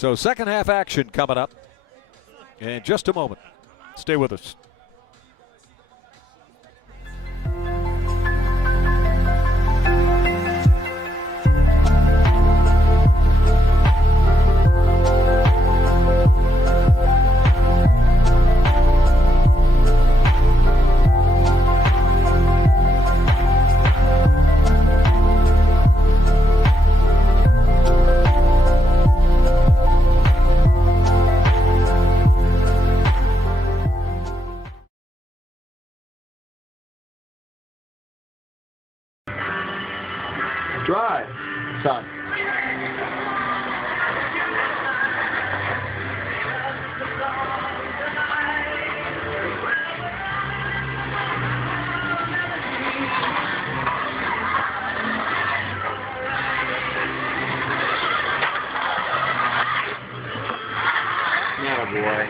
So second half action coming up in just a moment. Stay with us. Drive, son. Not a boy.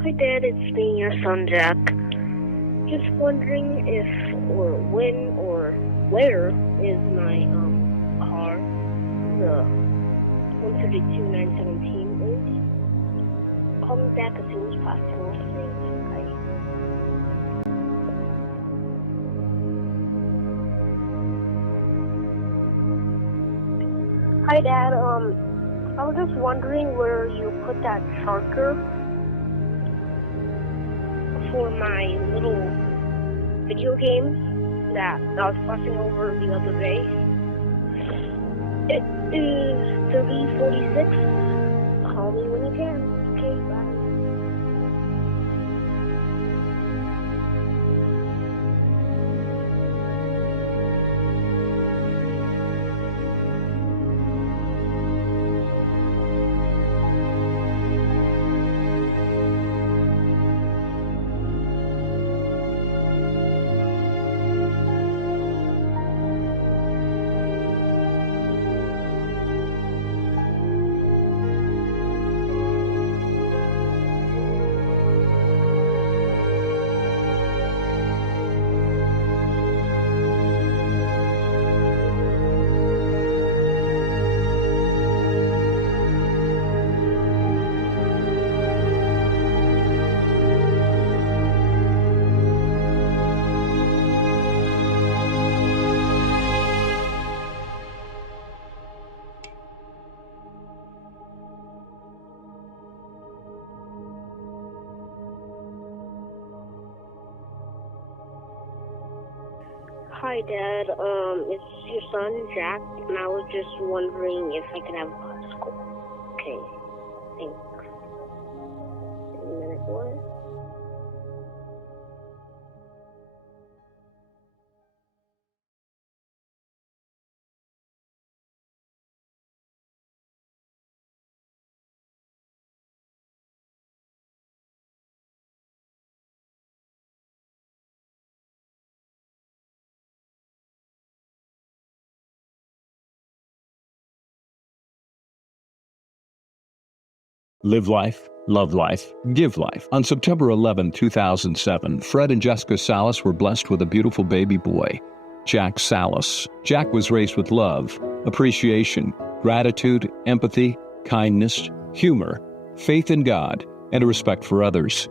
Hi, Dad. It's me, your son, Jack. Just wondering if, or when, or where is my car, the 132-917 is. Call me back as soon as possible. Thanks. Bye. Hi, Dad. I was just wondering where you put that charger for my little video game that I was fussing over the other day. It is 346. Call me when you can. Okay, bye. Hi, Dad. It's your son, Jack, and I was just wondering if I could have a bicycle. Okay, thanks. A minute, what? Live life, love life, give life. On September 11, 2007, Fred and Jessica Salas were blessed with a beautiful baby boy, Jack Salas. Jack was raised with love, appreciation, gratitude, empathy, kindness, humor, faith in God, and a respect for others.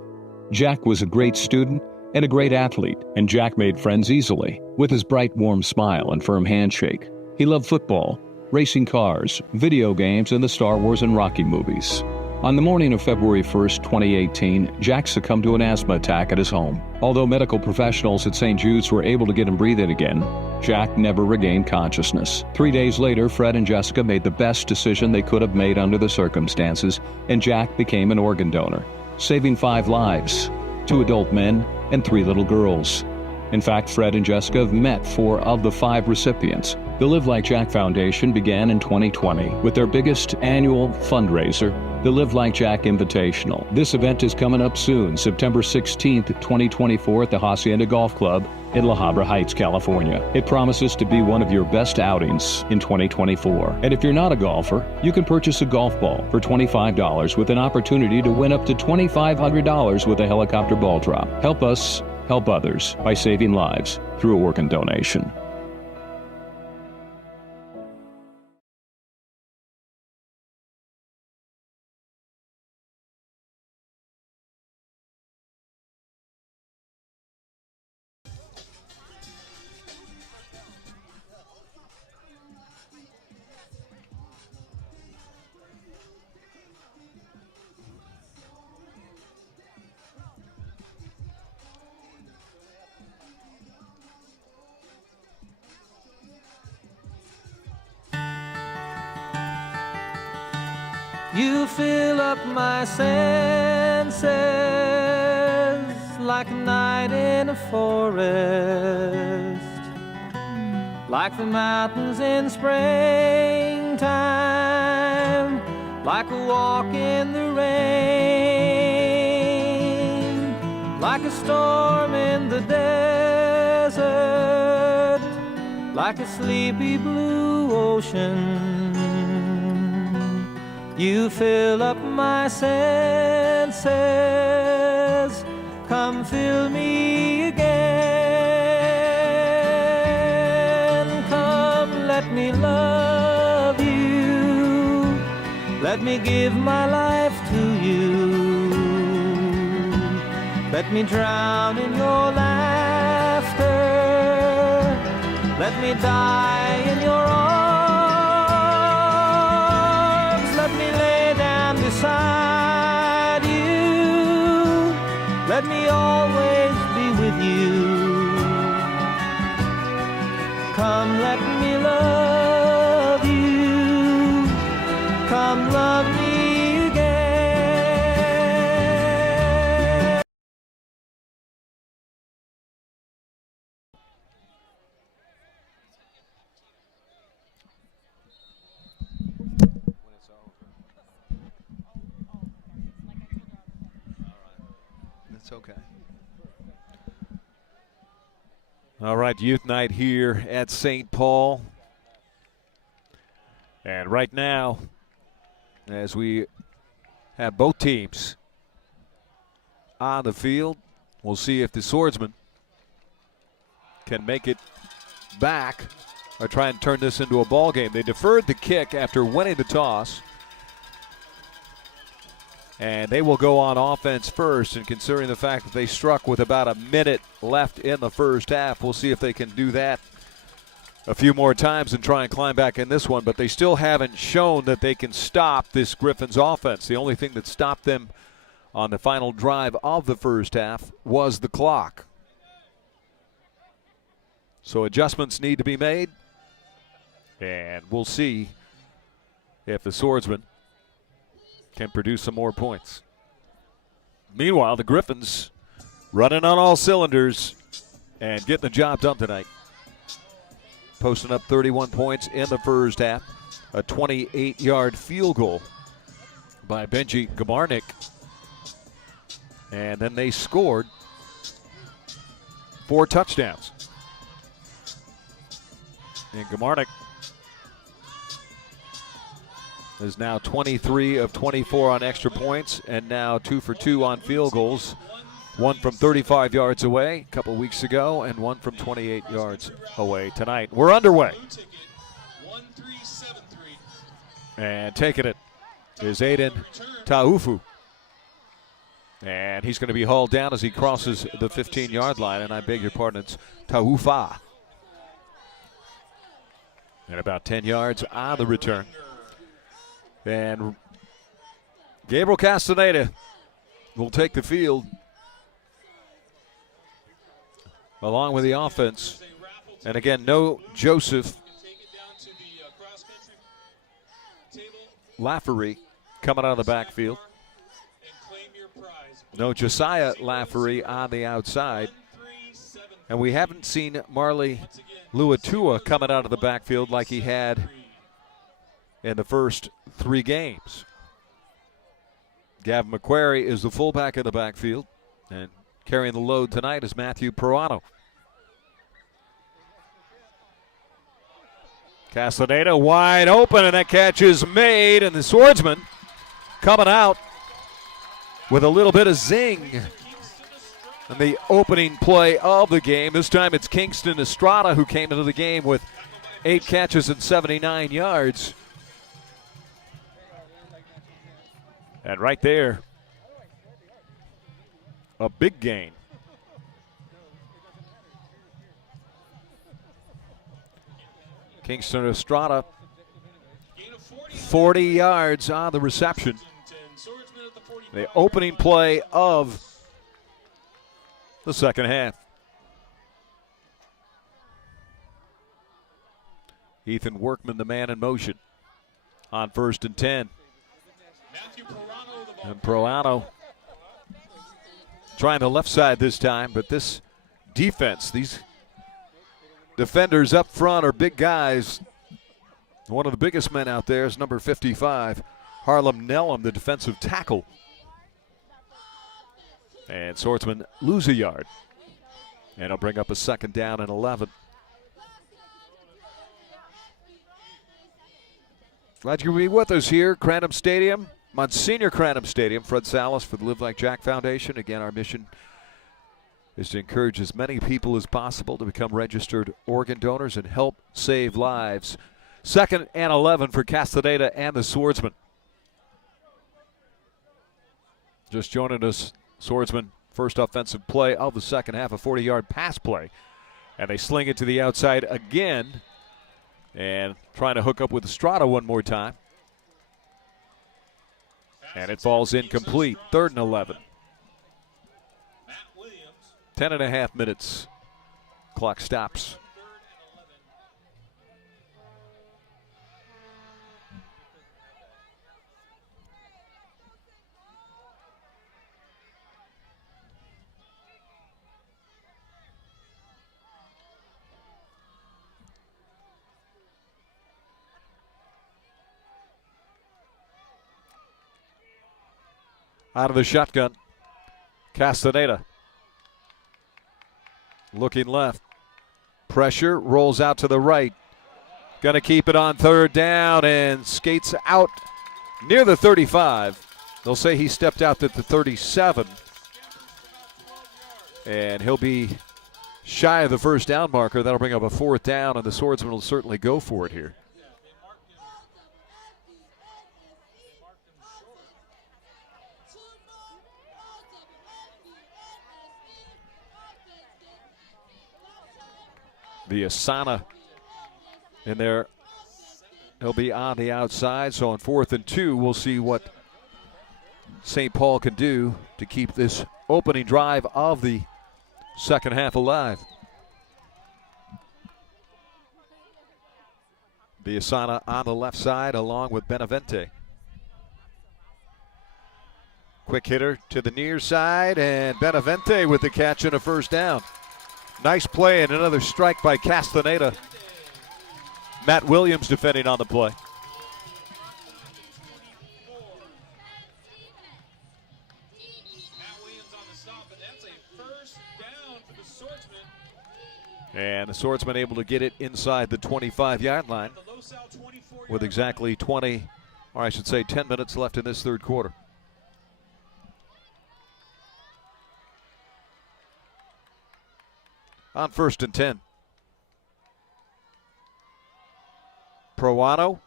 Jack was a great student and a great athlete, and Jack made friends easily with his bright, warm smile and firm handshake. He loved football, racing cars, video games, and the Star Wars and Rocky movies. On the morning of February 1st, 2018, Jack succumbed to an asthma attack at his home. Although medical professionals at St. Jude's were able to get him breathing again, Jack never regained consciousness. 3 days later, Fred and Jessica made the best decision they could have made under the circumstances, and Jack became an organ donor, saving 5 lives, 2 adult men and 3 little girls. In fact, Fred and Jessica have met 4 of the 5 recipients. The Live Like Jack Foundation began in 2020 with their biggest annual fundraiser, the Live Like Jack Invitational. This event is coming up soon, September 16th, 2024 at the Hacienda Golf Club in La Habra Heights, California. It promises to be one of your best outings in 2024. And if you're not a golfer, you can purchase a golf ball for $25 with an opportunity to win up to $2,500 with a helicopter ball drop. Help us help others by saving lives through a organ donation. You fill up my senses like a night in a forest, like the mountains in springtime, like a walk in the rain, like a storm in the desert, like a sleepy blue ocean. You fill up my senses, come fill me again. Come, let me love you, let me give my life to you. Let me drown in your laughter, let me die in your arms. Let me lay down beside you, let me always be with you. Come, let me love you, come love me again. It's okay. All right, youth night here at St. Paul. And right now, as we have both teams on the field, we'll see if the Swordsmen can make it back or try and turn this into a ball game. They deferred the kick after winning the toss. And they will go on offense first, and considering the fact that they struck with about a minute left in the first half, we'll see if they can do that a few more times and try and climb back in this one. But they still haven't shown that they can stop this Griffins offense. The only thing that stopped them on the final drive of the first half was the clock. So adjustments need to be made, and we'll see if the Swordsmen can produce some more points. Meanwhile, the Griffins running on all cylinders and getting the job done tonight. Posting up 31 points in the first half. A 28-yard field goal by Benji Gamarnik. And then they scored 4 touchdowns. And Gamarnik is now 23 of 24 on extra points, and now 2 for 2 on field goals. 1 from 35 yards away a couple weeks ago, and 1 from 28 yards away tonight. We're underway. And taking it is Aiden Taufu. And he's going to be hauled down as he crosses the 15-yard line. And I beg your pardon, it's Taufa. And about 10 yards on the return. And Gabriel Castaneda will take the field along with the offense. And again, no Joseph Laffery coming out of the backfield. No Josiah Laffery on the outside. And we haven't seen Marley Luatua coming out of the backfield like he had in the first 3 games. Gavin McQuarrie is the fullback in the backfield. And carrying the load tonight is Matthew Peruano. Castaneda wide open, and that catch is made, and the Swordsman coming out with a little bit of zing in the opening play of the game. This time it's Kingston Estrada who came into the game with 8 catches and 79 yards. And right there, a big gain. Kingston Estrada, 40 yards on the reception. The opening play of the second half. Ethan Workman, the man in motion, on 1st and 10. And Peruano trying the left side this time, but this defense, these defenders up front are big guys. One of the biggest men out there is number 55, Harlem Nellum, the defensive tackle. And Swordsman lose a yard. And it'll bring up a 2nd down and 11. Glad you could be with us here, Cranham Stadium, Monsignor Cranham Stadium. Fred Salas for the Live Like Jack Foundation. Again, our mission is to encourage as many people as possible to become registered organ donors and help save lives. 2nd and 11 for Castaneda and the Swordsman. Just joining us, Swordsman, first offensive play of the second half, a 40-yard pass play. And they sling it to the outside again. And trying to hook up with Estrada one more time. And it falls incomplete. 3rd and 11. 10.5 minutes. Clock stops. Out of the shotgun, Castaneda. Looking left. Pressure, rolls out to the right. Going to keep it on 3rd down and skates out near the 35. They'll say he stepped out at the 37. And he'll be shy of the 1st down marker. That'll bring up a 4th down, and the Swordsman will certainly go for it here. The Asana in there. He'll be on the outside. So on 4th and 2, we'll see what St. Paul can do to keep this opening drive of the second half alive. The Asana on the left side along with Benavente. Quick hitter to the near side, and Benavente with the catch and a 1st down. Nice play and another strike by Castaneda. Matt Williams defending on the play. And the Swordsman able to get it inside the 25-yard line with exactly 20, or I should say 10 minutes left in this 3rd quarter. On 1st and 10. Peruano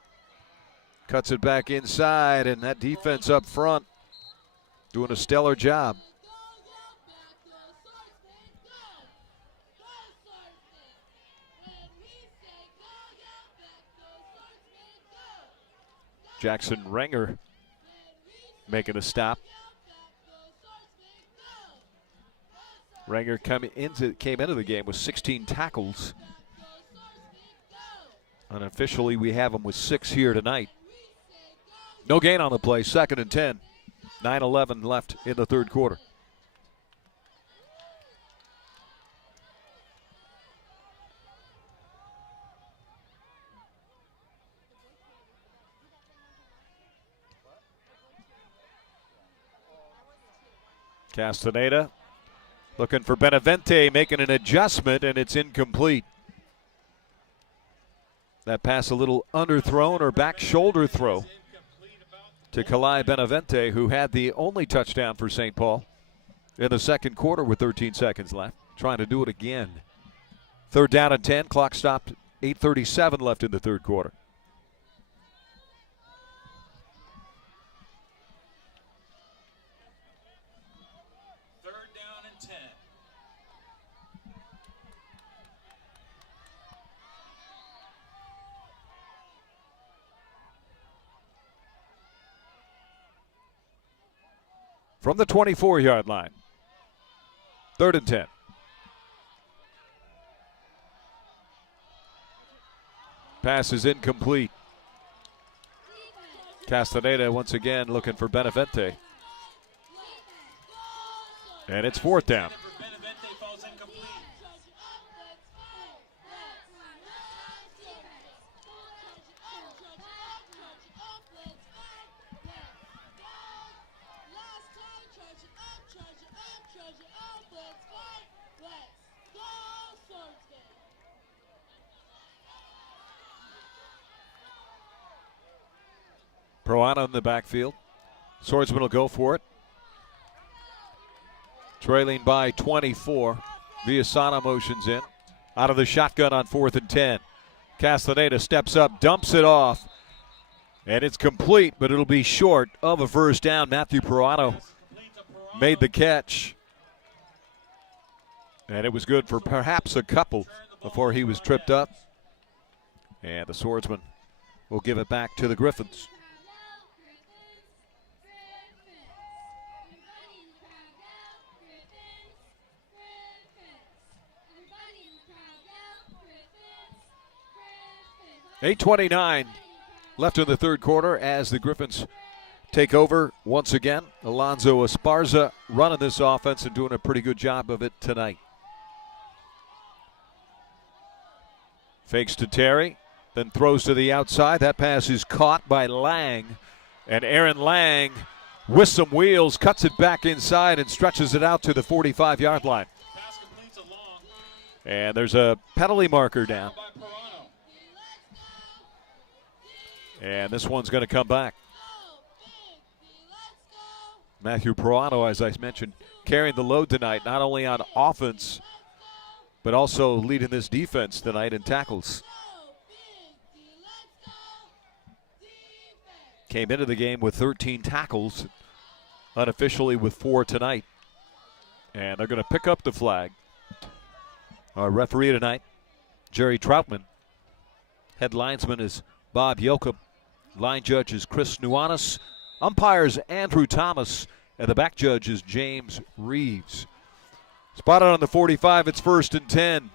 cuts it back inside, and that defense up front doing a stellar job. Jackson Renger making a stop. Renger came into the game with 16 tackles. Unofficially, we have him with 6 here tonight. No gain on the play, 2nd and 10. 9:11 left in the third quarter. Castaneda looking for Benavente, making an adjustment, and it's incomplete. That pass a little underthrown or back shoulder throw to Kalai Benavente, who had the only touchdown for St. Paul in the second quarter with 13 seconds left. Trying to do it again. 3rd down and 10. Clock stopped. 8:37 left in the third quarter. From the 24-yard line. 3rd and 10. Pass is incomplete. Castaneda once again looking for Benavente. And it's 4th down. Proano in the backfield. Swordsman will go for it. Trailing by 24. Villasana motions in. Out of the shotgun on 4th and 10. Castaneda steps up, dumps it off. And it's complete, but it'll be short of a first down. Matthew Proano made the catch. And it was good for perhaps a couple before he was tripped up. And the Swordsman will give it back to the Griffins. $8:29 left in the third quarter as the Griffins take over once again. Alonzo Esparza running this offense and doing a pretty good job of it tonight. Fakes to Terry, then throws to the outside. That pass is caught by Lang. And Aaron Lang, with some wheels, cuts it back inside and stretches it out to the 45-yard line. And there's a penalty marker down. And this one's going to come back. Matthew Proano, as I mentioned, carrying the load tonight, not only on offense, but also leading this defense tonight in tackles. Came into the game with 13 tackles, unofficially with 4 tonight. And they're going to pick up the flag. Our referee tonight, Jerry Troutman. Head linesman is Bob Yoakum. Line judge is Chris Nuanis. Umpires Andrew Thomas. And the back judge is James Reeves. Spotted on the 45, it's 1st and 10.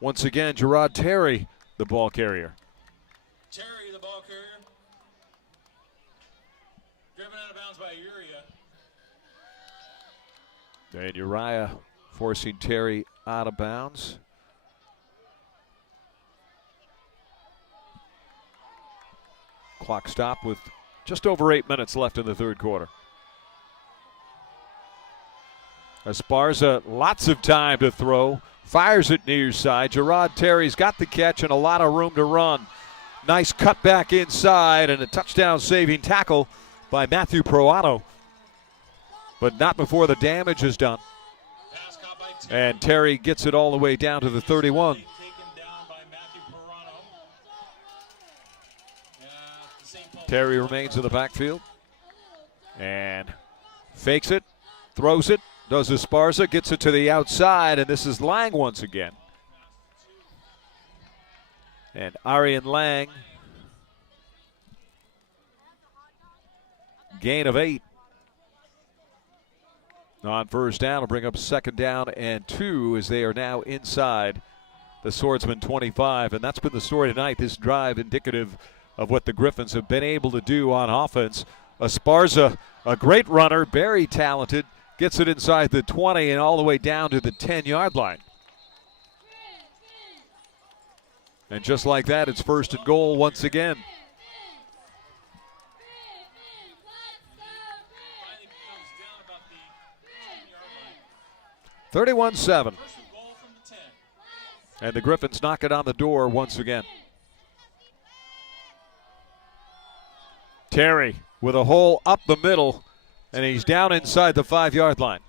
Once again, Gerard Terry, the ball carrier. Terry, the ball carrier. Driven out of bounds by Uriah. And Uriah forcing Terry out of bounds. Clock stop with just over 8 minutes left in the third quarter. Esparza, lots of time to throw. Fires it near side. Gerard Terry's got the catch and a lot of room to run. Nice cut back inside and a touchdown-saving tackle by Matthew Proano. But not before the damage is done. And Terry gets it all the way down to the 31. Terry remains in the backfield. And Fakes it, throws it, does Esparza, gets it to the outside, and this is Lang once again. And Arian Lang, gain of 8. On first down, will bring up second down and 2 as they are now inside the Swordsman 25. And that's been the story tonight. This drive indicative of what the Griffins have been able to do on offense. Esparza, a great runner, very talented, gets it inside the 20 and all the way down to the 10-yard line. And just like that, it's first and goal once again. 31-7. And the Griffins knock it on the door once again. Terry with a hole up the middle, and he's down inside the 5-yard line.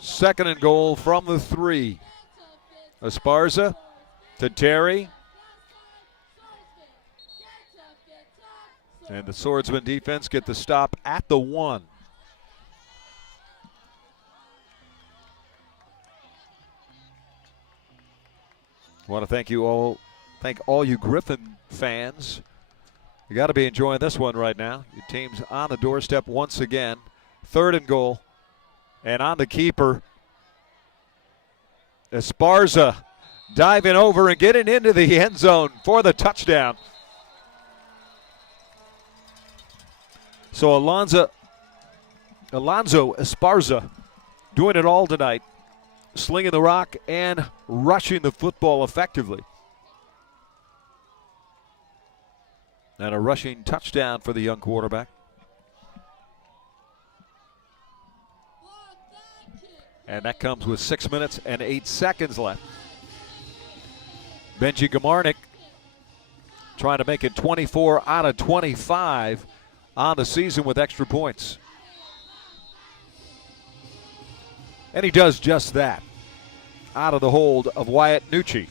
Second and goal from the 3. Esparza to Terry. And the Swordsman defense get the stop at the 1. I want to thank all you Griffin fans. You got to be enjoying this one right now. Your team's on the doorstep once again. Third and goal. And on the keeper, Esparza diving over and getting into the end zone for the touchdown. So Alonzo Esparza doing it all tonight, slinging the rock and rushing the football effectively. And a rushing touchdown for the young quarterback. And that comes with 6 minutes and 8 seconds left. Benji Gamarnik trying to make it 24 out of 25 on the season with extra points. And he does just that out of the hold of Wyatt Nucci.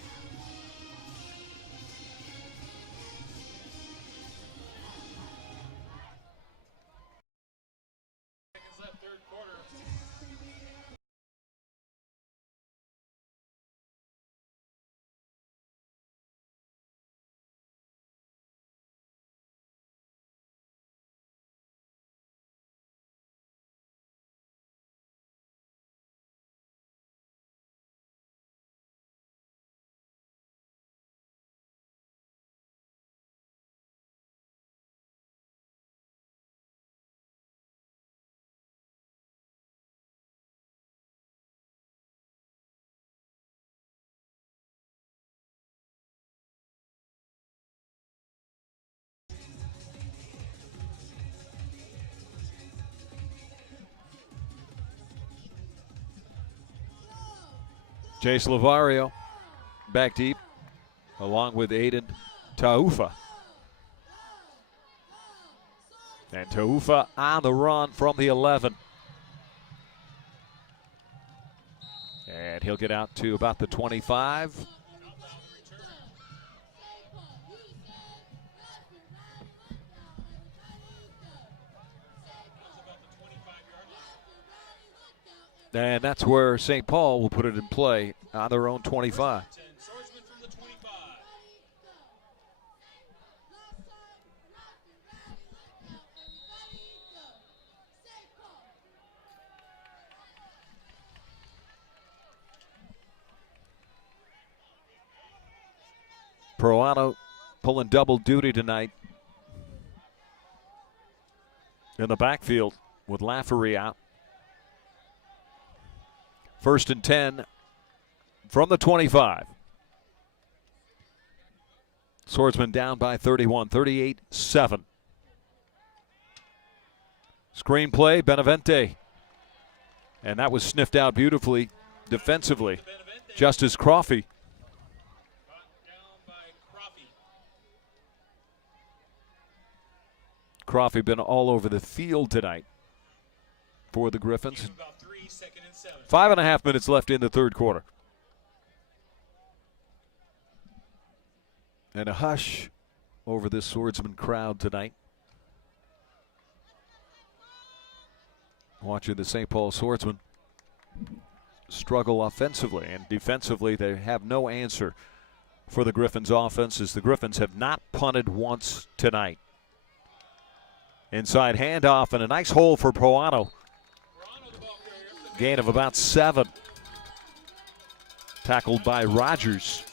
Jace Lavario back deep along with Aiden Taufa. And Taufa on the run from the 11. And he'll get out to about the 25. And that's where St. Paul will put it in play on their own 25. Proano pulling double duty tonight in the backfield with Lafferty out. First and 10 from the 25. Swordsman down by 31, 38-7. Screenplay, Benavente. And that was sniffed out beautifully defensively. Justice Crawfey. Crawfey been all over the field tonight for the Griffins. 5.5 minutes left in the third quarter. and a hush over this Swordsman crowd tonight. Watching the St. Paul Swordsmen struggle offensively, and defensively they have no answer for the Griffins offense, as the Griffins have not punted once tonight. Inside handoff and a nice hole for Proano. Gain of about 7. Tackled by Rogers.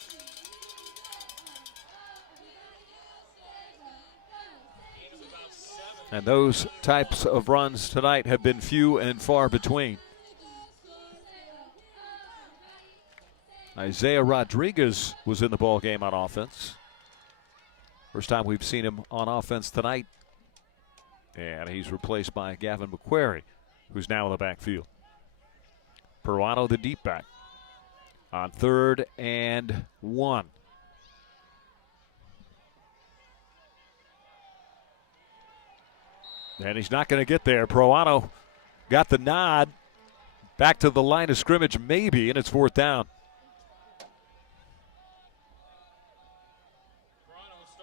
And those types of runs tonight have been few and far between. Isaiah Rodriguez was in the ball game on offense. First time we've seen him on offense tonight. And he's replaced by Gavin McQuarrie, who's now in the backfield. Peruano, the deep back, on 3rd and 1. And he's not going to get there. Peruano got the nod. Back to the line of scrimmage, maybe, and it's 4th down.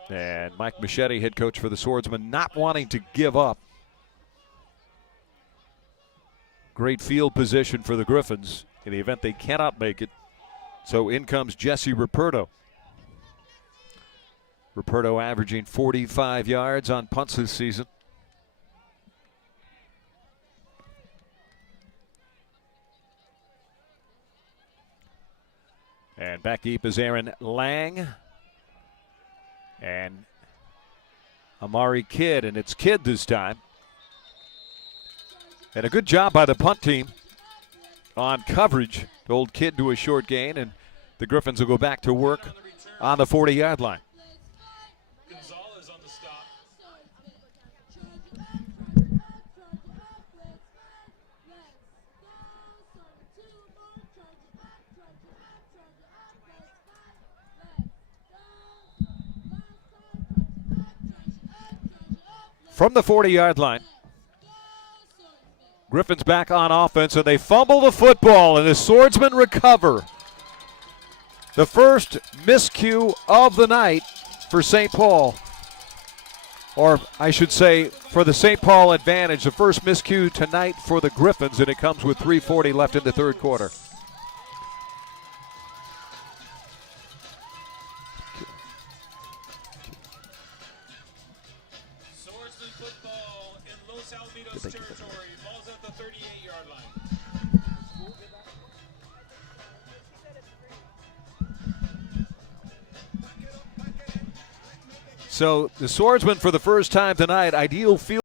And Mike Machete, head coach for the Swordsmen, not wanting to give up. Great field position for the Griffins in the event they cannot make it. So in comes Jesse Ruperto. Ruperto averaging 45 yards on punts this season. And back deep is Aaron Lang. And Amari Kidd, and it's Kidd this time. And a good job by the punt team on coverage to hold Kidd to a short gain, and the Griffins will go back to work on the 40-yard line. Gonzalez on the stop. From the 40-yard line, Griffins back on offense, and they fumble the football, and the Swordsmen recover. The first miscue of the night for St. Paul, or I should say for the St. Paul advantage, the first miscue tonight for the Griffins, and it comes with 3:40 left in the 3rd quarter. Swordsman football in Los Alamitos territory. Ball's at the 38-yard line. So the Swordsmen, for the first time tonight, ideal field.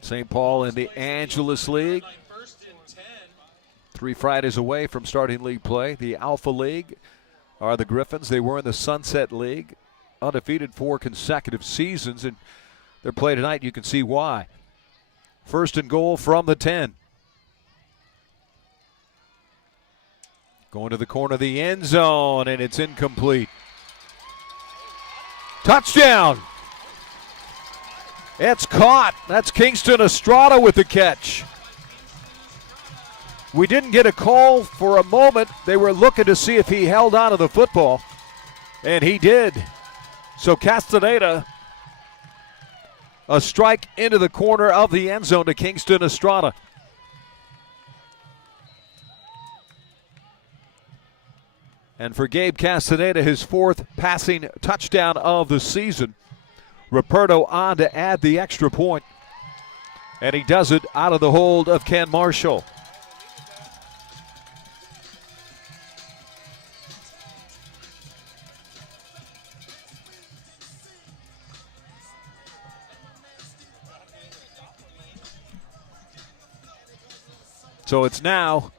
St. Paul in the Angeles League. 3 Fridays away from starting league play. The Alpha League are the Griffins. They were in the Sunset League, undefeated 4 consecutive seasons, and their play tonight, you can see why. 1st and goal from the 10. Going to the corner of the end zone, and it's incomplete. Touchdown! It's caught. That's Kingston Estrada with the catch. We didn't get a call for a moment. They were looking to see if he held on to the football, and he did. So Castaneda, a strike into the corner of the end zone to Kingston Estrada. And for Gabe Castaneda, his 4th passing touchdown of the season. Ruperto on to add the extra point, and he does it out of the hold of Ken Marshall. So it's now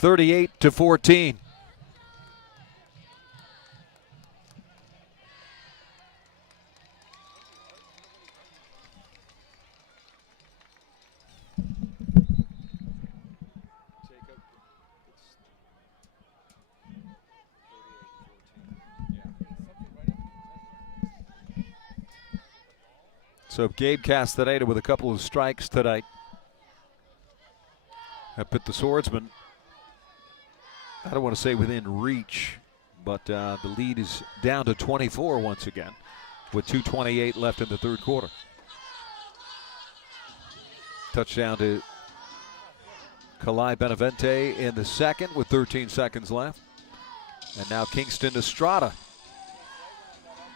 (38-14). So Gabe Castaneda with a couple of strikes tonight have put the Swordsmen, I don't want to say within reach, but the lead is down to 24 once again with 2:28 left in the third quarter. Touchdown to Kalai Benavente in the second with 13 seconds left. And now Kingston Estrada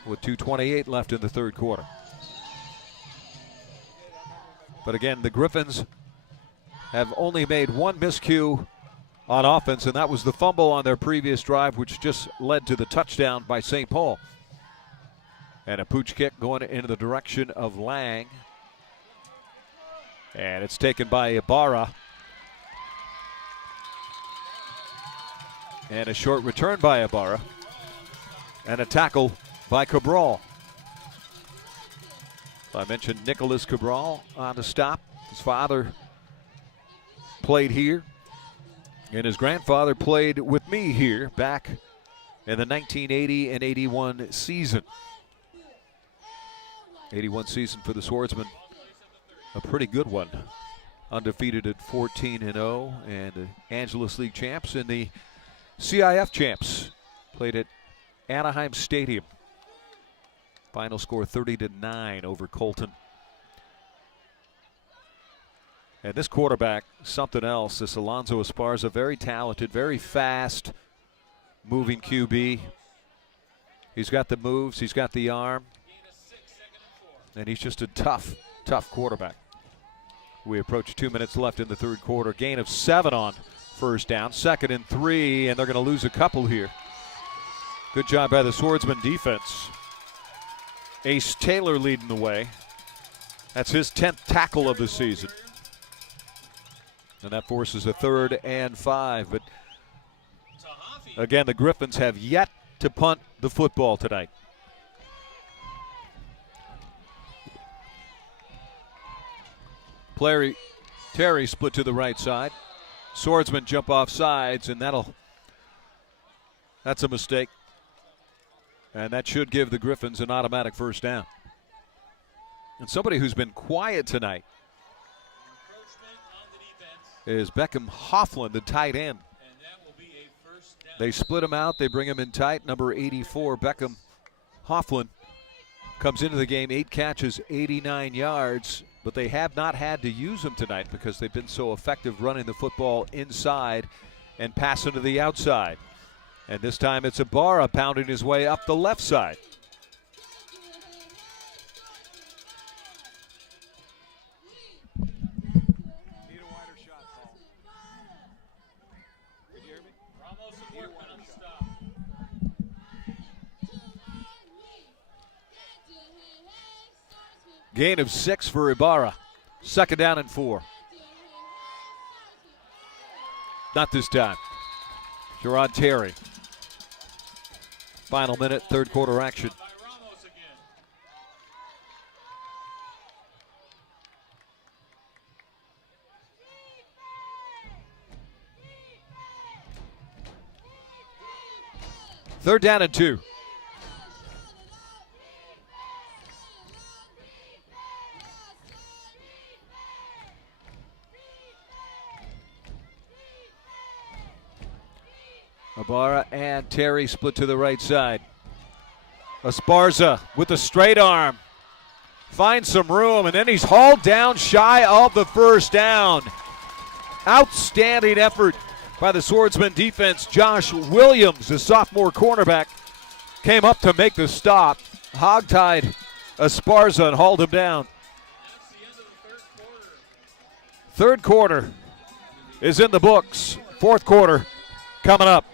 with 2:28 left in the third quarter. But again, the Griffins have only made one miscue on offense, and that was the fumble on their previous drive, which just led to the touchdown by St. Paul. And a pooch kick going into the direction of Lang. And it's taken by Ibarra. And a short return by Ibarra. And a tackle by Cabral. I mentioned Nicholas Cabral on the stop. His father played here, and his grandfather played with me here back in the 1980 and 81 season. 81 season for the Swordsmen, a pretty good one. Undefeated at 14-0, and the Angeles League champs and the CIF champs played at Anaheim Stadium. Final score 30-9 over Colton. And this quarterback, something else. This Alonzo Esparza, very talented, very fast, moving QB. He's got the moves, he's got the arm, and he's just a tough quarterback. We approach 2 minutes left in the third quarter. Gain of 7 on first down, 2nd and 3, and they're going to lose a couple here. Good job by the Swordsman defense. Ace Taylor leading the way. That's his 10th tackle of the season. And that forces a 3rd and 5. But again, the Griffins have yet to punt the football tonight. Terry split to the right side. Swordsmen jump off sides, and that's a mistake. And that should give the Griffins an automatic first down. And somebody who's been quiet tonight is Beckham Hoffland, the tight end. They split him out. They bring him in tight. Number 84, Beckham Hoffland, comes into the game, 8 catches, 89 yards. But they have not had to use him tonight because they've been so effective running the football inside and passing to the outside. And this time it's Ibarra pounding his way up the left side. Need a wider shot, Paul. Can you hear me? Ramos and workman on the stop. Gain of 6 for Ibarra. 2nd down and 4. Not this time. Gerard Terry. Final minute, third quarter action. Third down and 2. Ibarra and Terry split to the right side. Esparza with a straight arm. Finds some room, and then he's hauled down shy of the first down. Outstanding effort by the Swordsman defense. Josh Williams, the sophomore cornerback, came up to make the stop. Hogtied Esparza and hauled him down. Third quarter is in the books. Fourth quarter coming up.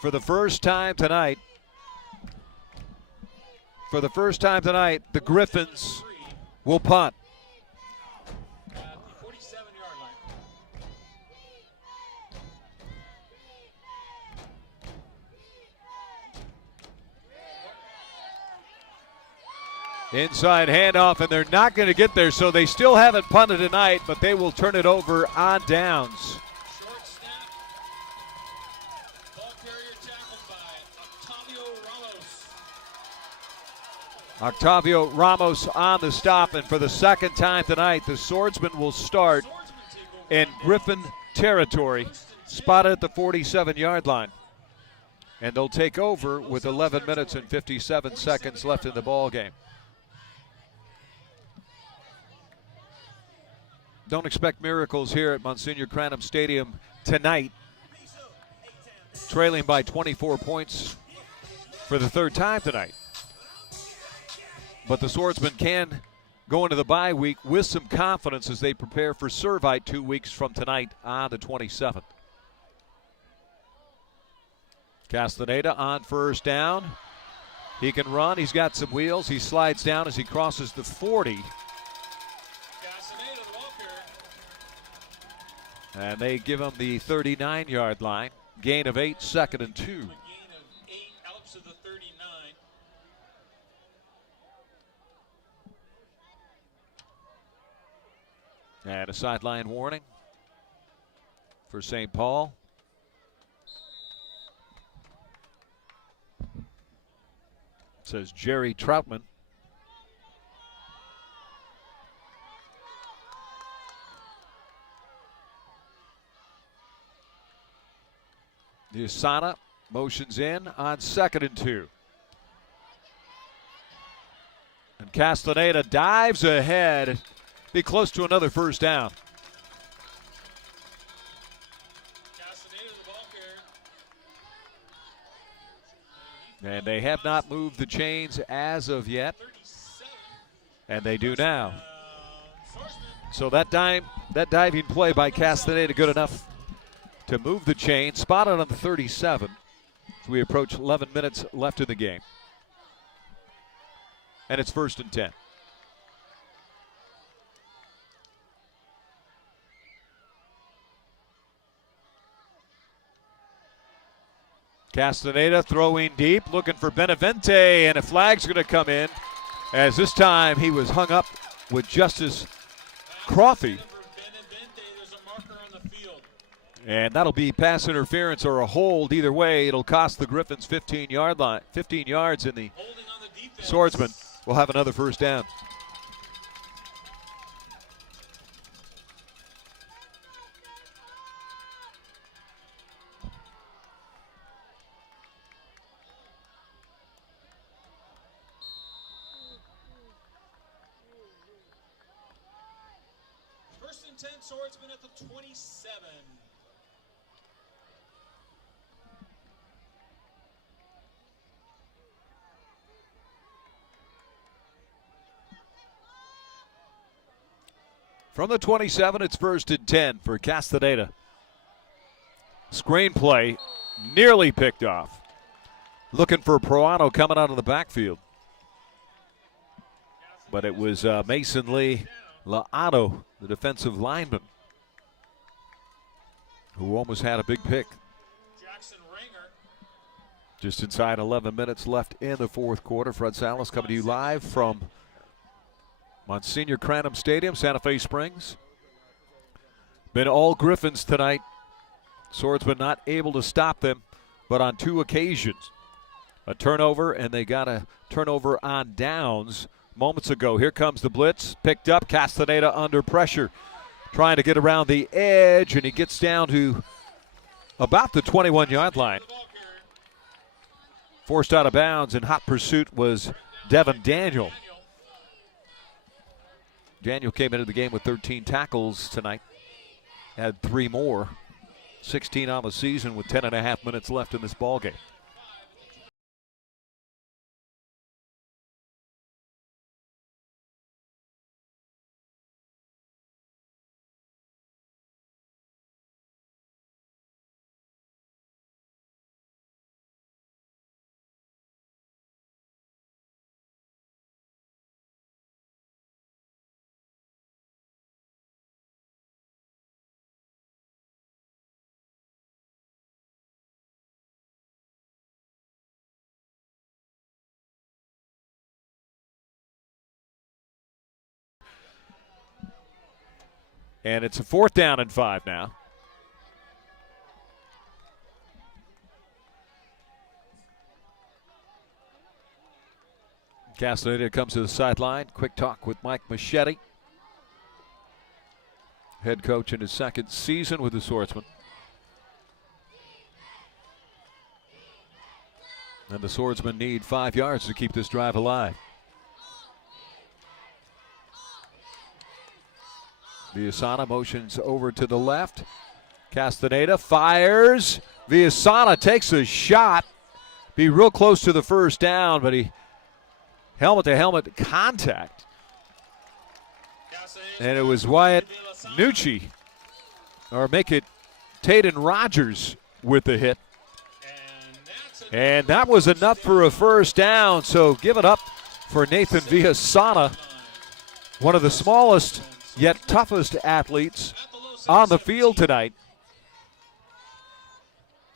For the first time tonight, the Griffins will punt. At the 47-yard line. Inside handoff, and they're not going to get there, so they still haven't punted tonight, but they will turn it over on downs. Short snap. Ball carrier tackled by Octavio Ramos on the stop, and for the second time tonight, the Swordsmen will start in Griffin territory, spotted at the 47-yard line. And they'll take over with 11 minutes and 57 seconds left in the ball game. Don't expect miracles here at Monsignor Cranham Stadium tonight. Trailing by 24 points for the third time tonight. But the Swordsmen can go into the bye week with some confidence as they prepare for Servite 2 weeks from tonight on the 27th. Castaneda on first down. He can run. He's got some wheels. He slides down as he crosses the 40. And they give him the 39-yard line. Gain of 8, 2nd and 2. Gain of 8 out to the 39. And a sideline warning for St. Paul. It says Jerry Troutman. Usana motions in on 2nd and 2. And Castaneda dives ahead. Be close to another first down. Castaneda the ball carrier. And they have not moved the chains as of yet. 37. And they do now. So that diving play by Castaneda good enough to move the chain. Spotted on the 37 as we approach 11 minutes left in the game. And it's 1st and 10. Castaneda throwing deep, looking for Benavente, and a flag's going to come in, as this time he was hung up with Justice Crawfey. There's a marker on the field. And that'll be pass interference or a hold. Either way, it'll cost the Griffins 15-yard line, 15 yards, and the Holding on the defense. Swordsmen will have another first down. First and 10, Swordsmen at the 27. From the 27, it's 1st and 10 for Castaneda. Screenplay nearly picked off. Looking for Proano coming out of the backfield. But it was Mason Lee Laano, the defensive lineman, who almost had a big pick. Jackson Ringer. Just inside 11 minutes left in the fourth quarter. Fred Salas coming to you live from Monsignor Cranham Stadium, Santa Fe Springs. Been all Griffins tonight. Swordsmen not able to stop them, but on 2 occasions. A turnover, and they got a turnover on downs moments ago. Here comes the blitz, picked up. Castaneda under pressure, trying to get around the edge, and he gets down to about the 21-yard line. Forced out of bounds, in hot pursuit was Devin Daniel. Daniel came into the game with 13 tackles tonight. Had 3 more. 16 on the season with 10.5 minutes left in this ball game. And it's a 4th down and 5 now. Castaneda comes to the sideline. Quick talk with Mike Machete, head coach in his 2nd season with the Swordsmen. And the Swordsmen need 5 yards to keep this drive alive. Villasana motions over to the left. Castaneda fires. Villasana takes a shot. Be real close to the 1st down, but he helmet-to-helmet contact. And it was Wyatt Nucci, or make it Taden Rogers with the hit. And that was enough for a 1st down, so give it up for Nathan Villasana, one of the smallest yet toughest athletes on the field tonight.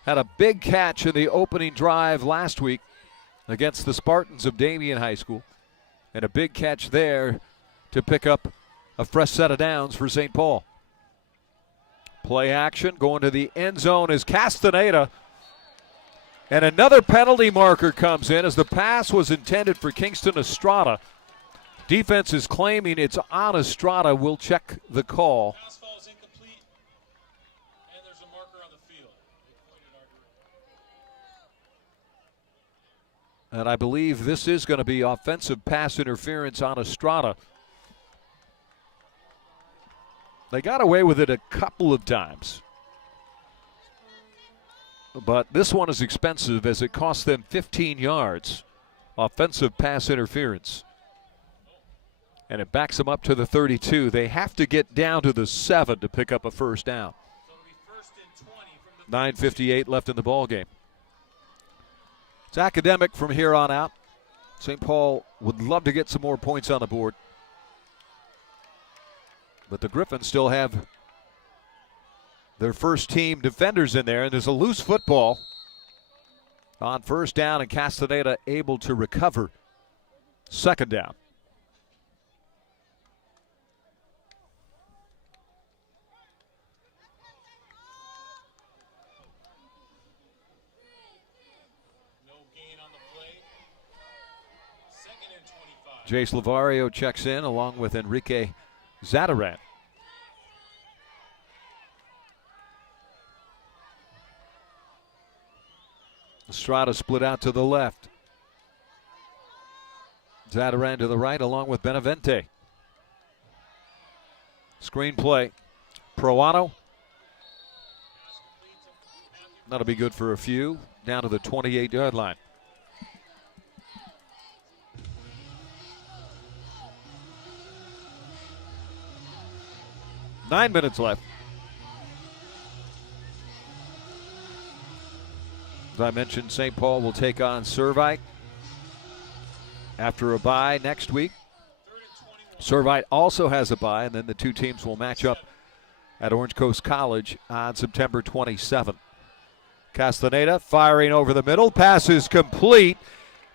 Had a big catch in the opening drive last week against the Spartans of Damien High School, and a big catch there to pick up a fresh set of downs for St. Paul. Play action, going to the end zone is Castaneda. And another penalty marker comes in as the pass was intended for Kingston Estrada. Defense is claiming it's on Estrada. We'll check the call. Pass falls incomplete, and there's a marker on the field. And I believe this is going to be offensive pass interference on Estrada. They got away with it a couple of times, but this one is expensive as it cost them 15 yards. Offensive pass interference. And it backs them up to the 32. They have to get down to the 7 to pick up a 1st down. 9:58 left in the ball game. It's academic from here on out. St. Paul would love to get some more points on the board, but the Griffins still have their 1st team defenders in there, and there's a loose football on 1st down, and Castaneda able to recover 2nd down. Jace Lavario checks in along with Enrique Zadaran. Estrada split out to the left. Zadaran to the right along with Benavente. Screen play. Proano. That'll be good for a few. Down to the 28-yard line. Nine minutes left. As I mentioned, St. Paul will take on Servite after a bye next week. Servite also has a bye, and then the 2 teams will match up at Orange Coast College on September 27th. Castaneda firing over the middle. Pass is complete,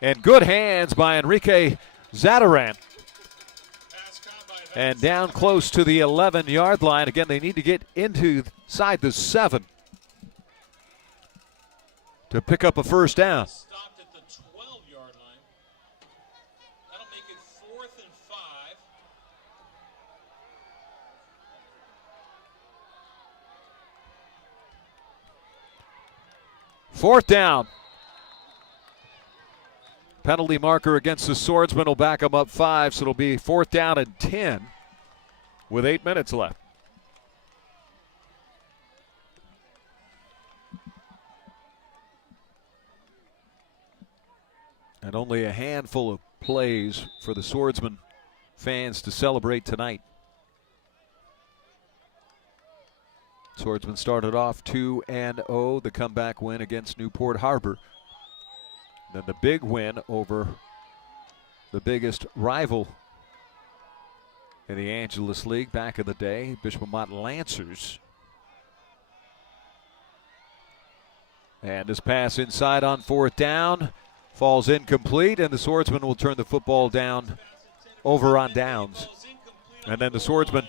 and good hands by Enrique Zadaran. And down close to the 11-yard line. Again, they need to get inside the 7 to pick up a 1st down. Stopped at the 12-yard line. That'll make it 4th and 5. 4th down. Penalty marker against the Swordsmen will back them up 5, so it'll be 4th down and 10 with 8 minutes left. And only a handful of plays for the Swordsmen fans to celebrate tonight. Swordsmen started off 2-0, the comeback win against Newport Harbor. Then the big win over the biggest rival in the Angeles League back in the day, Bishop Amat Lancers. And this pass inside on 4th down falls incomplete, and the Swordsmen will turn the football down over on downs. And then the Swordsmen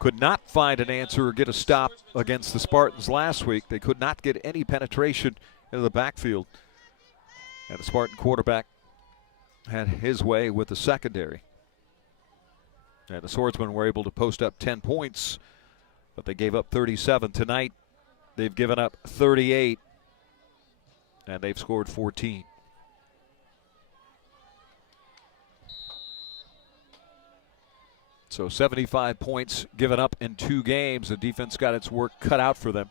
could not find an answer or get a stop against the Spartans last week. They could not get any penetration into the backfield. And the Spartan quarterback had his way with the secondary. And the Swordsmen were able to post up 10 points, but they gave up 37. Tonight, they've given up 38, and they've scored 14. So 75 points given up in 2 games. The defense got its work cut out for them.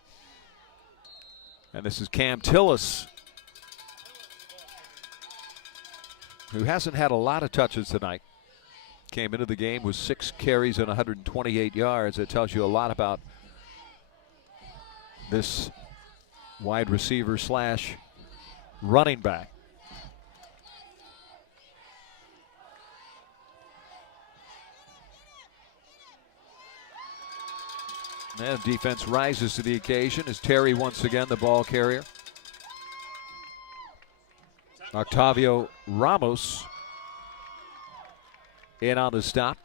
And this is Cam Tillis, who hasn't had a lot of touches tonight. Came into the game with 6 carries and 128 yards. It tells you a lot about this wide receiver slash running back. And defense rises to the occasion as Terry once again the ball carrier. Octavio Ramos in on the stop,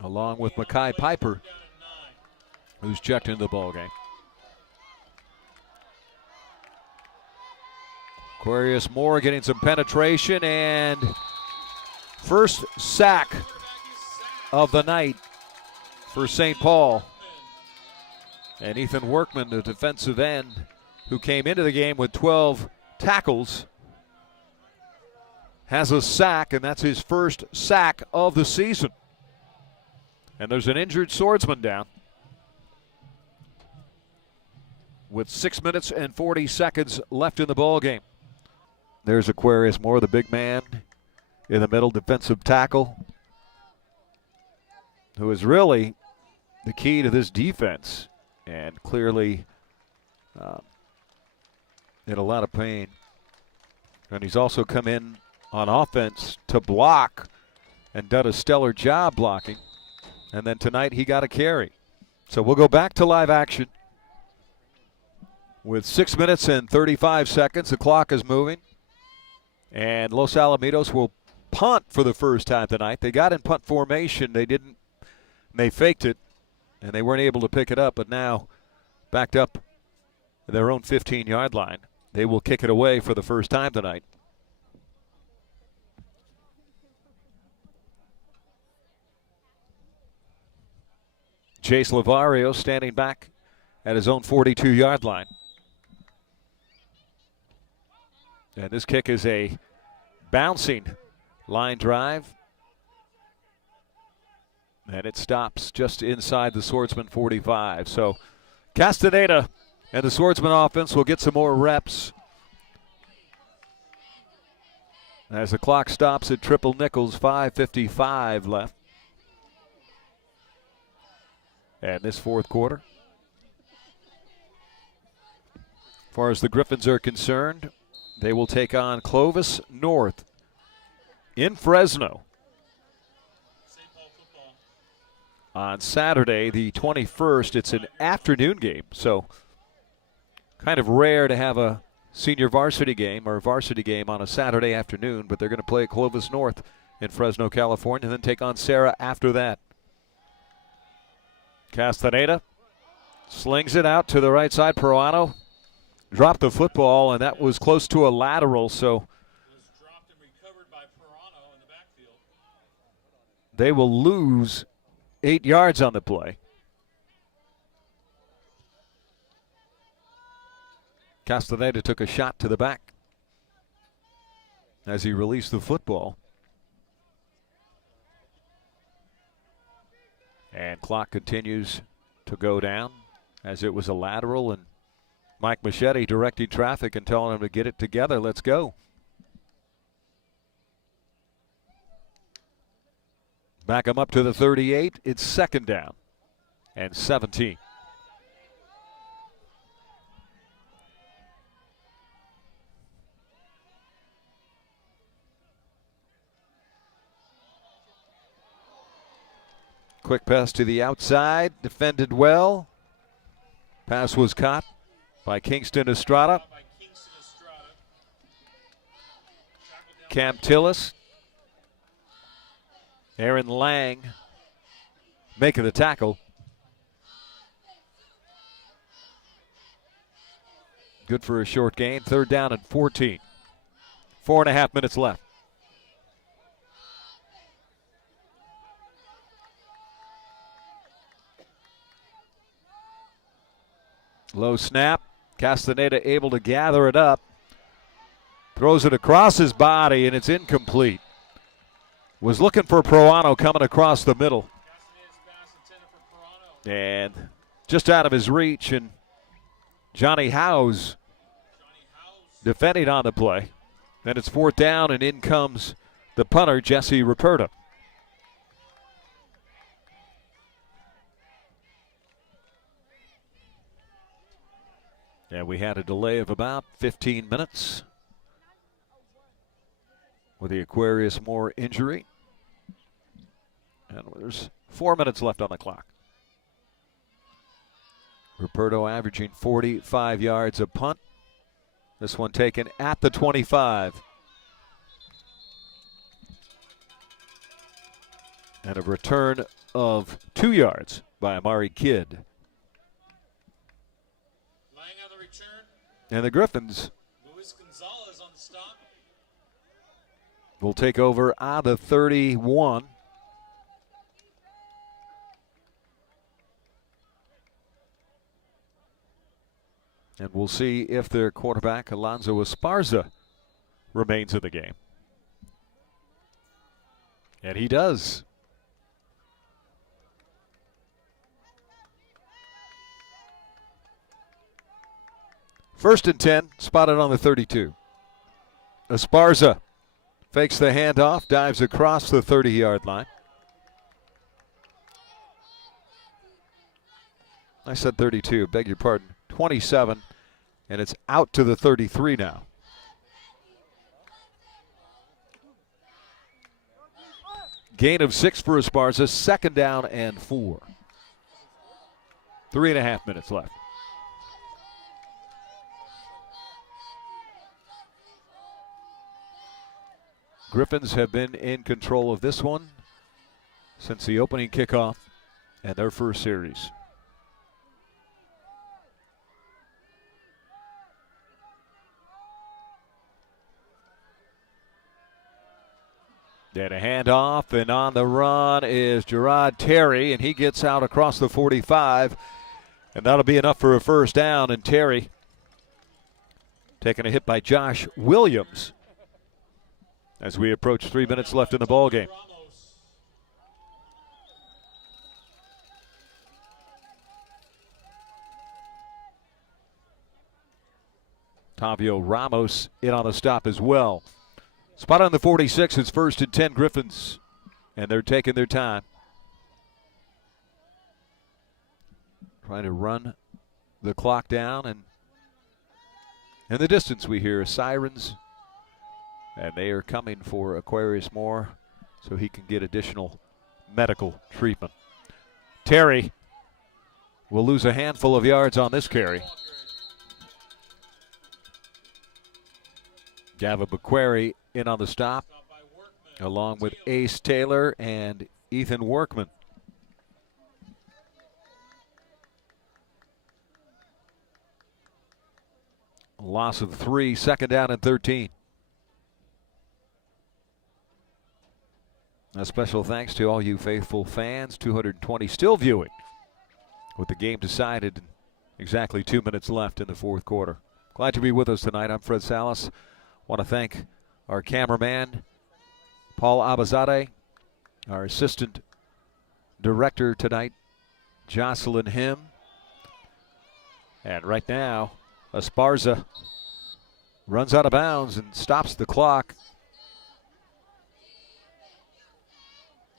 along with Makai Piper, who's checked into the ball game. Aquarius Moore getting some penetration, and first sack of the night for St. Paul. And Ethan Workman, the defensive end, who came into the game with 12 tackles, has a sack, and that's his first sack of the season. And there's an injured Swordsman down with 6 minutes and 40 seconds left in the ball game. There's Aquarius Moore, the big man in the middle, defensive tackle, who is really the key to this defense, and clearly in a lot of pain. And he's also come in on offense to block and done a stellar job blocking. And then tonight he got a carry. So we'll go back to live action with 6 minutes and 35 seconds. The clock is moving. And Los Alamitos will punt for the first time tonight. They got in punt formation. They faked it, and they weren't able to pick it up, but now backed up their own 15-yard line. They will kick it away for the first time tonight. Chase Lavario standing back at his own 42-yard line. And this kick is a bouncing line drive. And it stops just inside the Swordsman 45. So Castaneda and the Swordsman offense will get some more reps as the clock stops at triple nickels, 5:55 left. And this fourth quarter, as far as the Griffins are concerned, they will take on Clovis North in Fresno on Saturday, the 21st. It's an afternoon game, so kind of rare to have a senior varsity game or varsity game on a Saturday afternoon, but they're going to play at Clovis North in Fresno, California, and then take on Serra after that. Castaneda slings it out to the right side. Peruano dropped the football, and that was close to a lateral, so they will lose 8 yards on the play. Castaneda took a shot to the back as he released the football. And clock continues to go down as it was a lateral, and Mike Machete directing traffic and telling him to get it together. Let's go. Back him up to the 38. It's second down and 17. Quick pass to the outside, defended well. Pass was caught by Kingston Estrada. Cam Tillis, Aaron Lang, making the tackle. Good for a short gain. 3rd down and 14. 4.5 minutes left. Low snap. Castaneda able to gather it up. Throws it across his body, and it's incomplete. Was looking for Proano coming across the middle. And just out of his reach, and Johnny Howes defending on the play. Then it's 4th down, and in comes the punter, Jesse Ruperta. And we had a delay of about 15 minutes with the Aquarius Moore injury. And there's 4 minutes left on the clock. Ruperto averaging 45 yards a punt. This one taken at the 25. And a return of 2 yards by Amari Kidd. And the Griffins will take over at the 31. And we'll see if their quarterback, Alonzo Esparza, remains in the game. And he does. First and 10, spotted on the 32. Esparza fakes the handoff, dives across the 30-yard line. I said 32, beg your pardon. 27, and it's out to the 33 now. Gain of 6 for Esparza, 2nd down and 4. 3.5 minutes left. Griffins have been in control of this one since the opening kickoff and their first series. Then a handoff, and on the run is Gerard Terry, and he gets out across the 45, and that'll be enough for a 1st down. And Terry taking a hit by Josh Williams as we approach 3 minutes left in the ball game. Tavio Ramos in on the stop as well. Spot on the 46, it's 1st and 10 Griffins, and they're taking their time. Trying to run the clock down, and in the distance we hear sirens, and they are coming for Aquarius Moore so he can get additional medical treatment. Terry will lose a handful of yards on this carry. Gavin McQuarrie in on the stop, along with Ace Taylor and Ethan Workman. Loss of 3, 2nd down and 13. A special thanks to all you faithful fans, 220 still viewing, with the game decided in exactly 2 minutes left in the 4th quarter. Glad to be with us tonight. I'm Fred Salas. Want to thank our cameraman, Paul Abazadeh, our assistant director tonight, Jocelyn Him. And right now, Esparza runs out of bounds and stops the clock.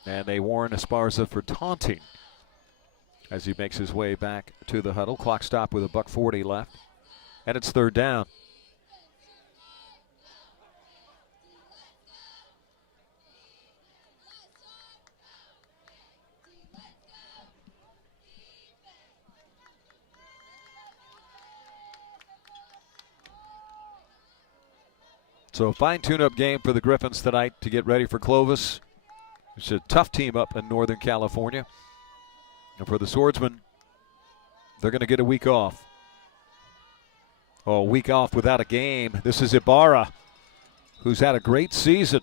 And they warn Esparza for taunting as he makes his way back to the huddle. Clock stop with $1:40 left. And it's 3rd down. So a fine tune-up game for the Griffins tonight to get ready for Clovis. It's a tough team up in Northern California. And for the Swordsmen, they're going to get a week off. Oh, a week off without a game. This is Ibarra, who's had a great season.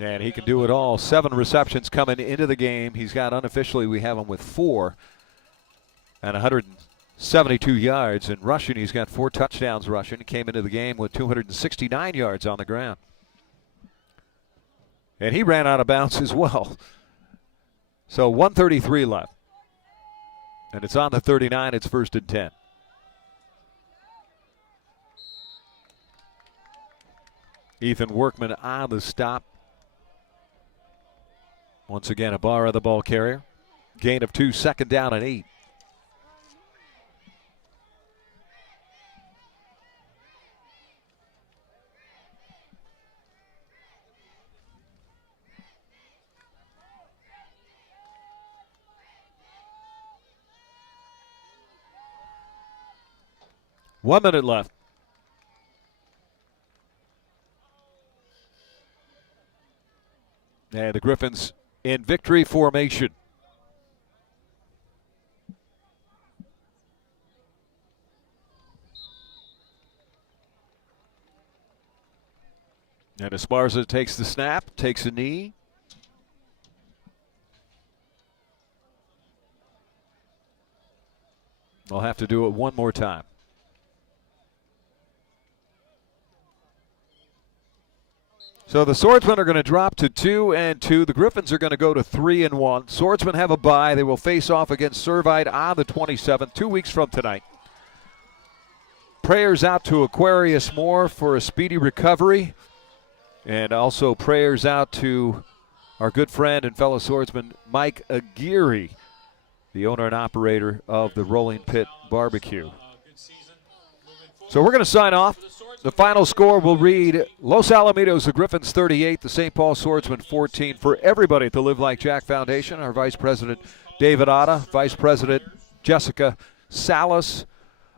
And he can do it all. 7 receptions coming into the game. He's got, unofficially, we have him with 4 and 172 yards. And rushing, he's got 4 touchdowns rushing. He came into the game with 269 yards on the ground. And he ran out of bounds as well. So 1:33 left. And it's on the 39. It's 1st and 10. Ethan Workman on the stop. Once again, Ibarra, the ball carrier. Gain of 2, 2nd down and 8. One minute left. And the Griffins in victory formation. And Esparza takes the snap, takes a knee. They'll have to do it one more time. So the Swordsmen are going to drop to 2-2. The Griffins are going to go to 3-1. Swordsmen have a bye. They will face off against Servite on the 27th, 2 weeks from tonight. Prayers out to Aquarius Moore for a speedy recovery. And also prayers out to our good friend and fellow swordsman Mike Aguirre, the owner and operator of the Rolling Pit Barbecue. So we're going to sign off. The final score will read Los Alamitos, the Griffins 38, the St. Paul Swordsmen 14. For everybody at the Live Like Jack Foundation, our Vice President David Otta, Vice President Jessica Salas.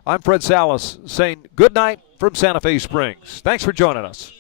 I'm Fred Salas saying good night from Santa Fe Springs. Thanks for joining us.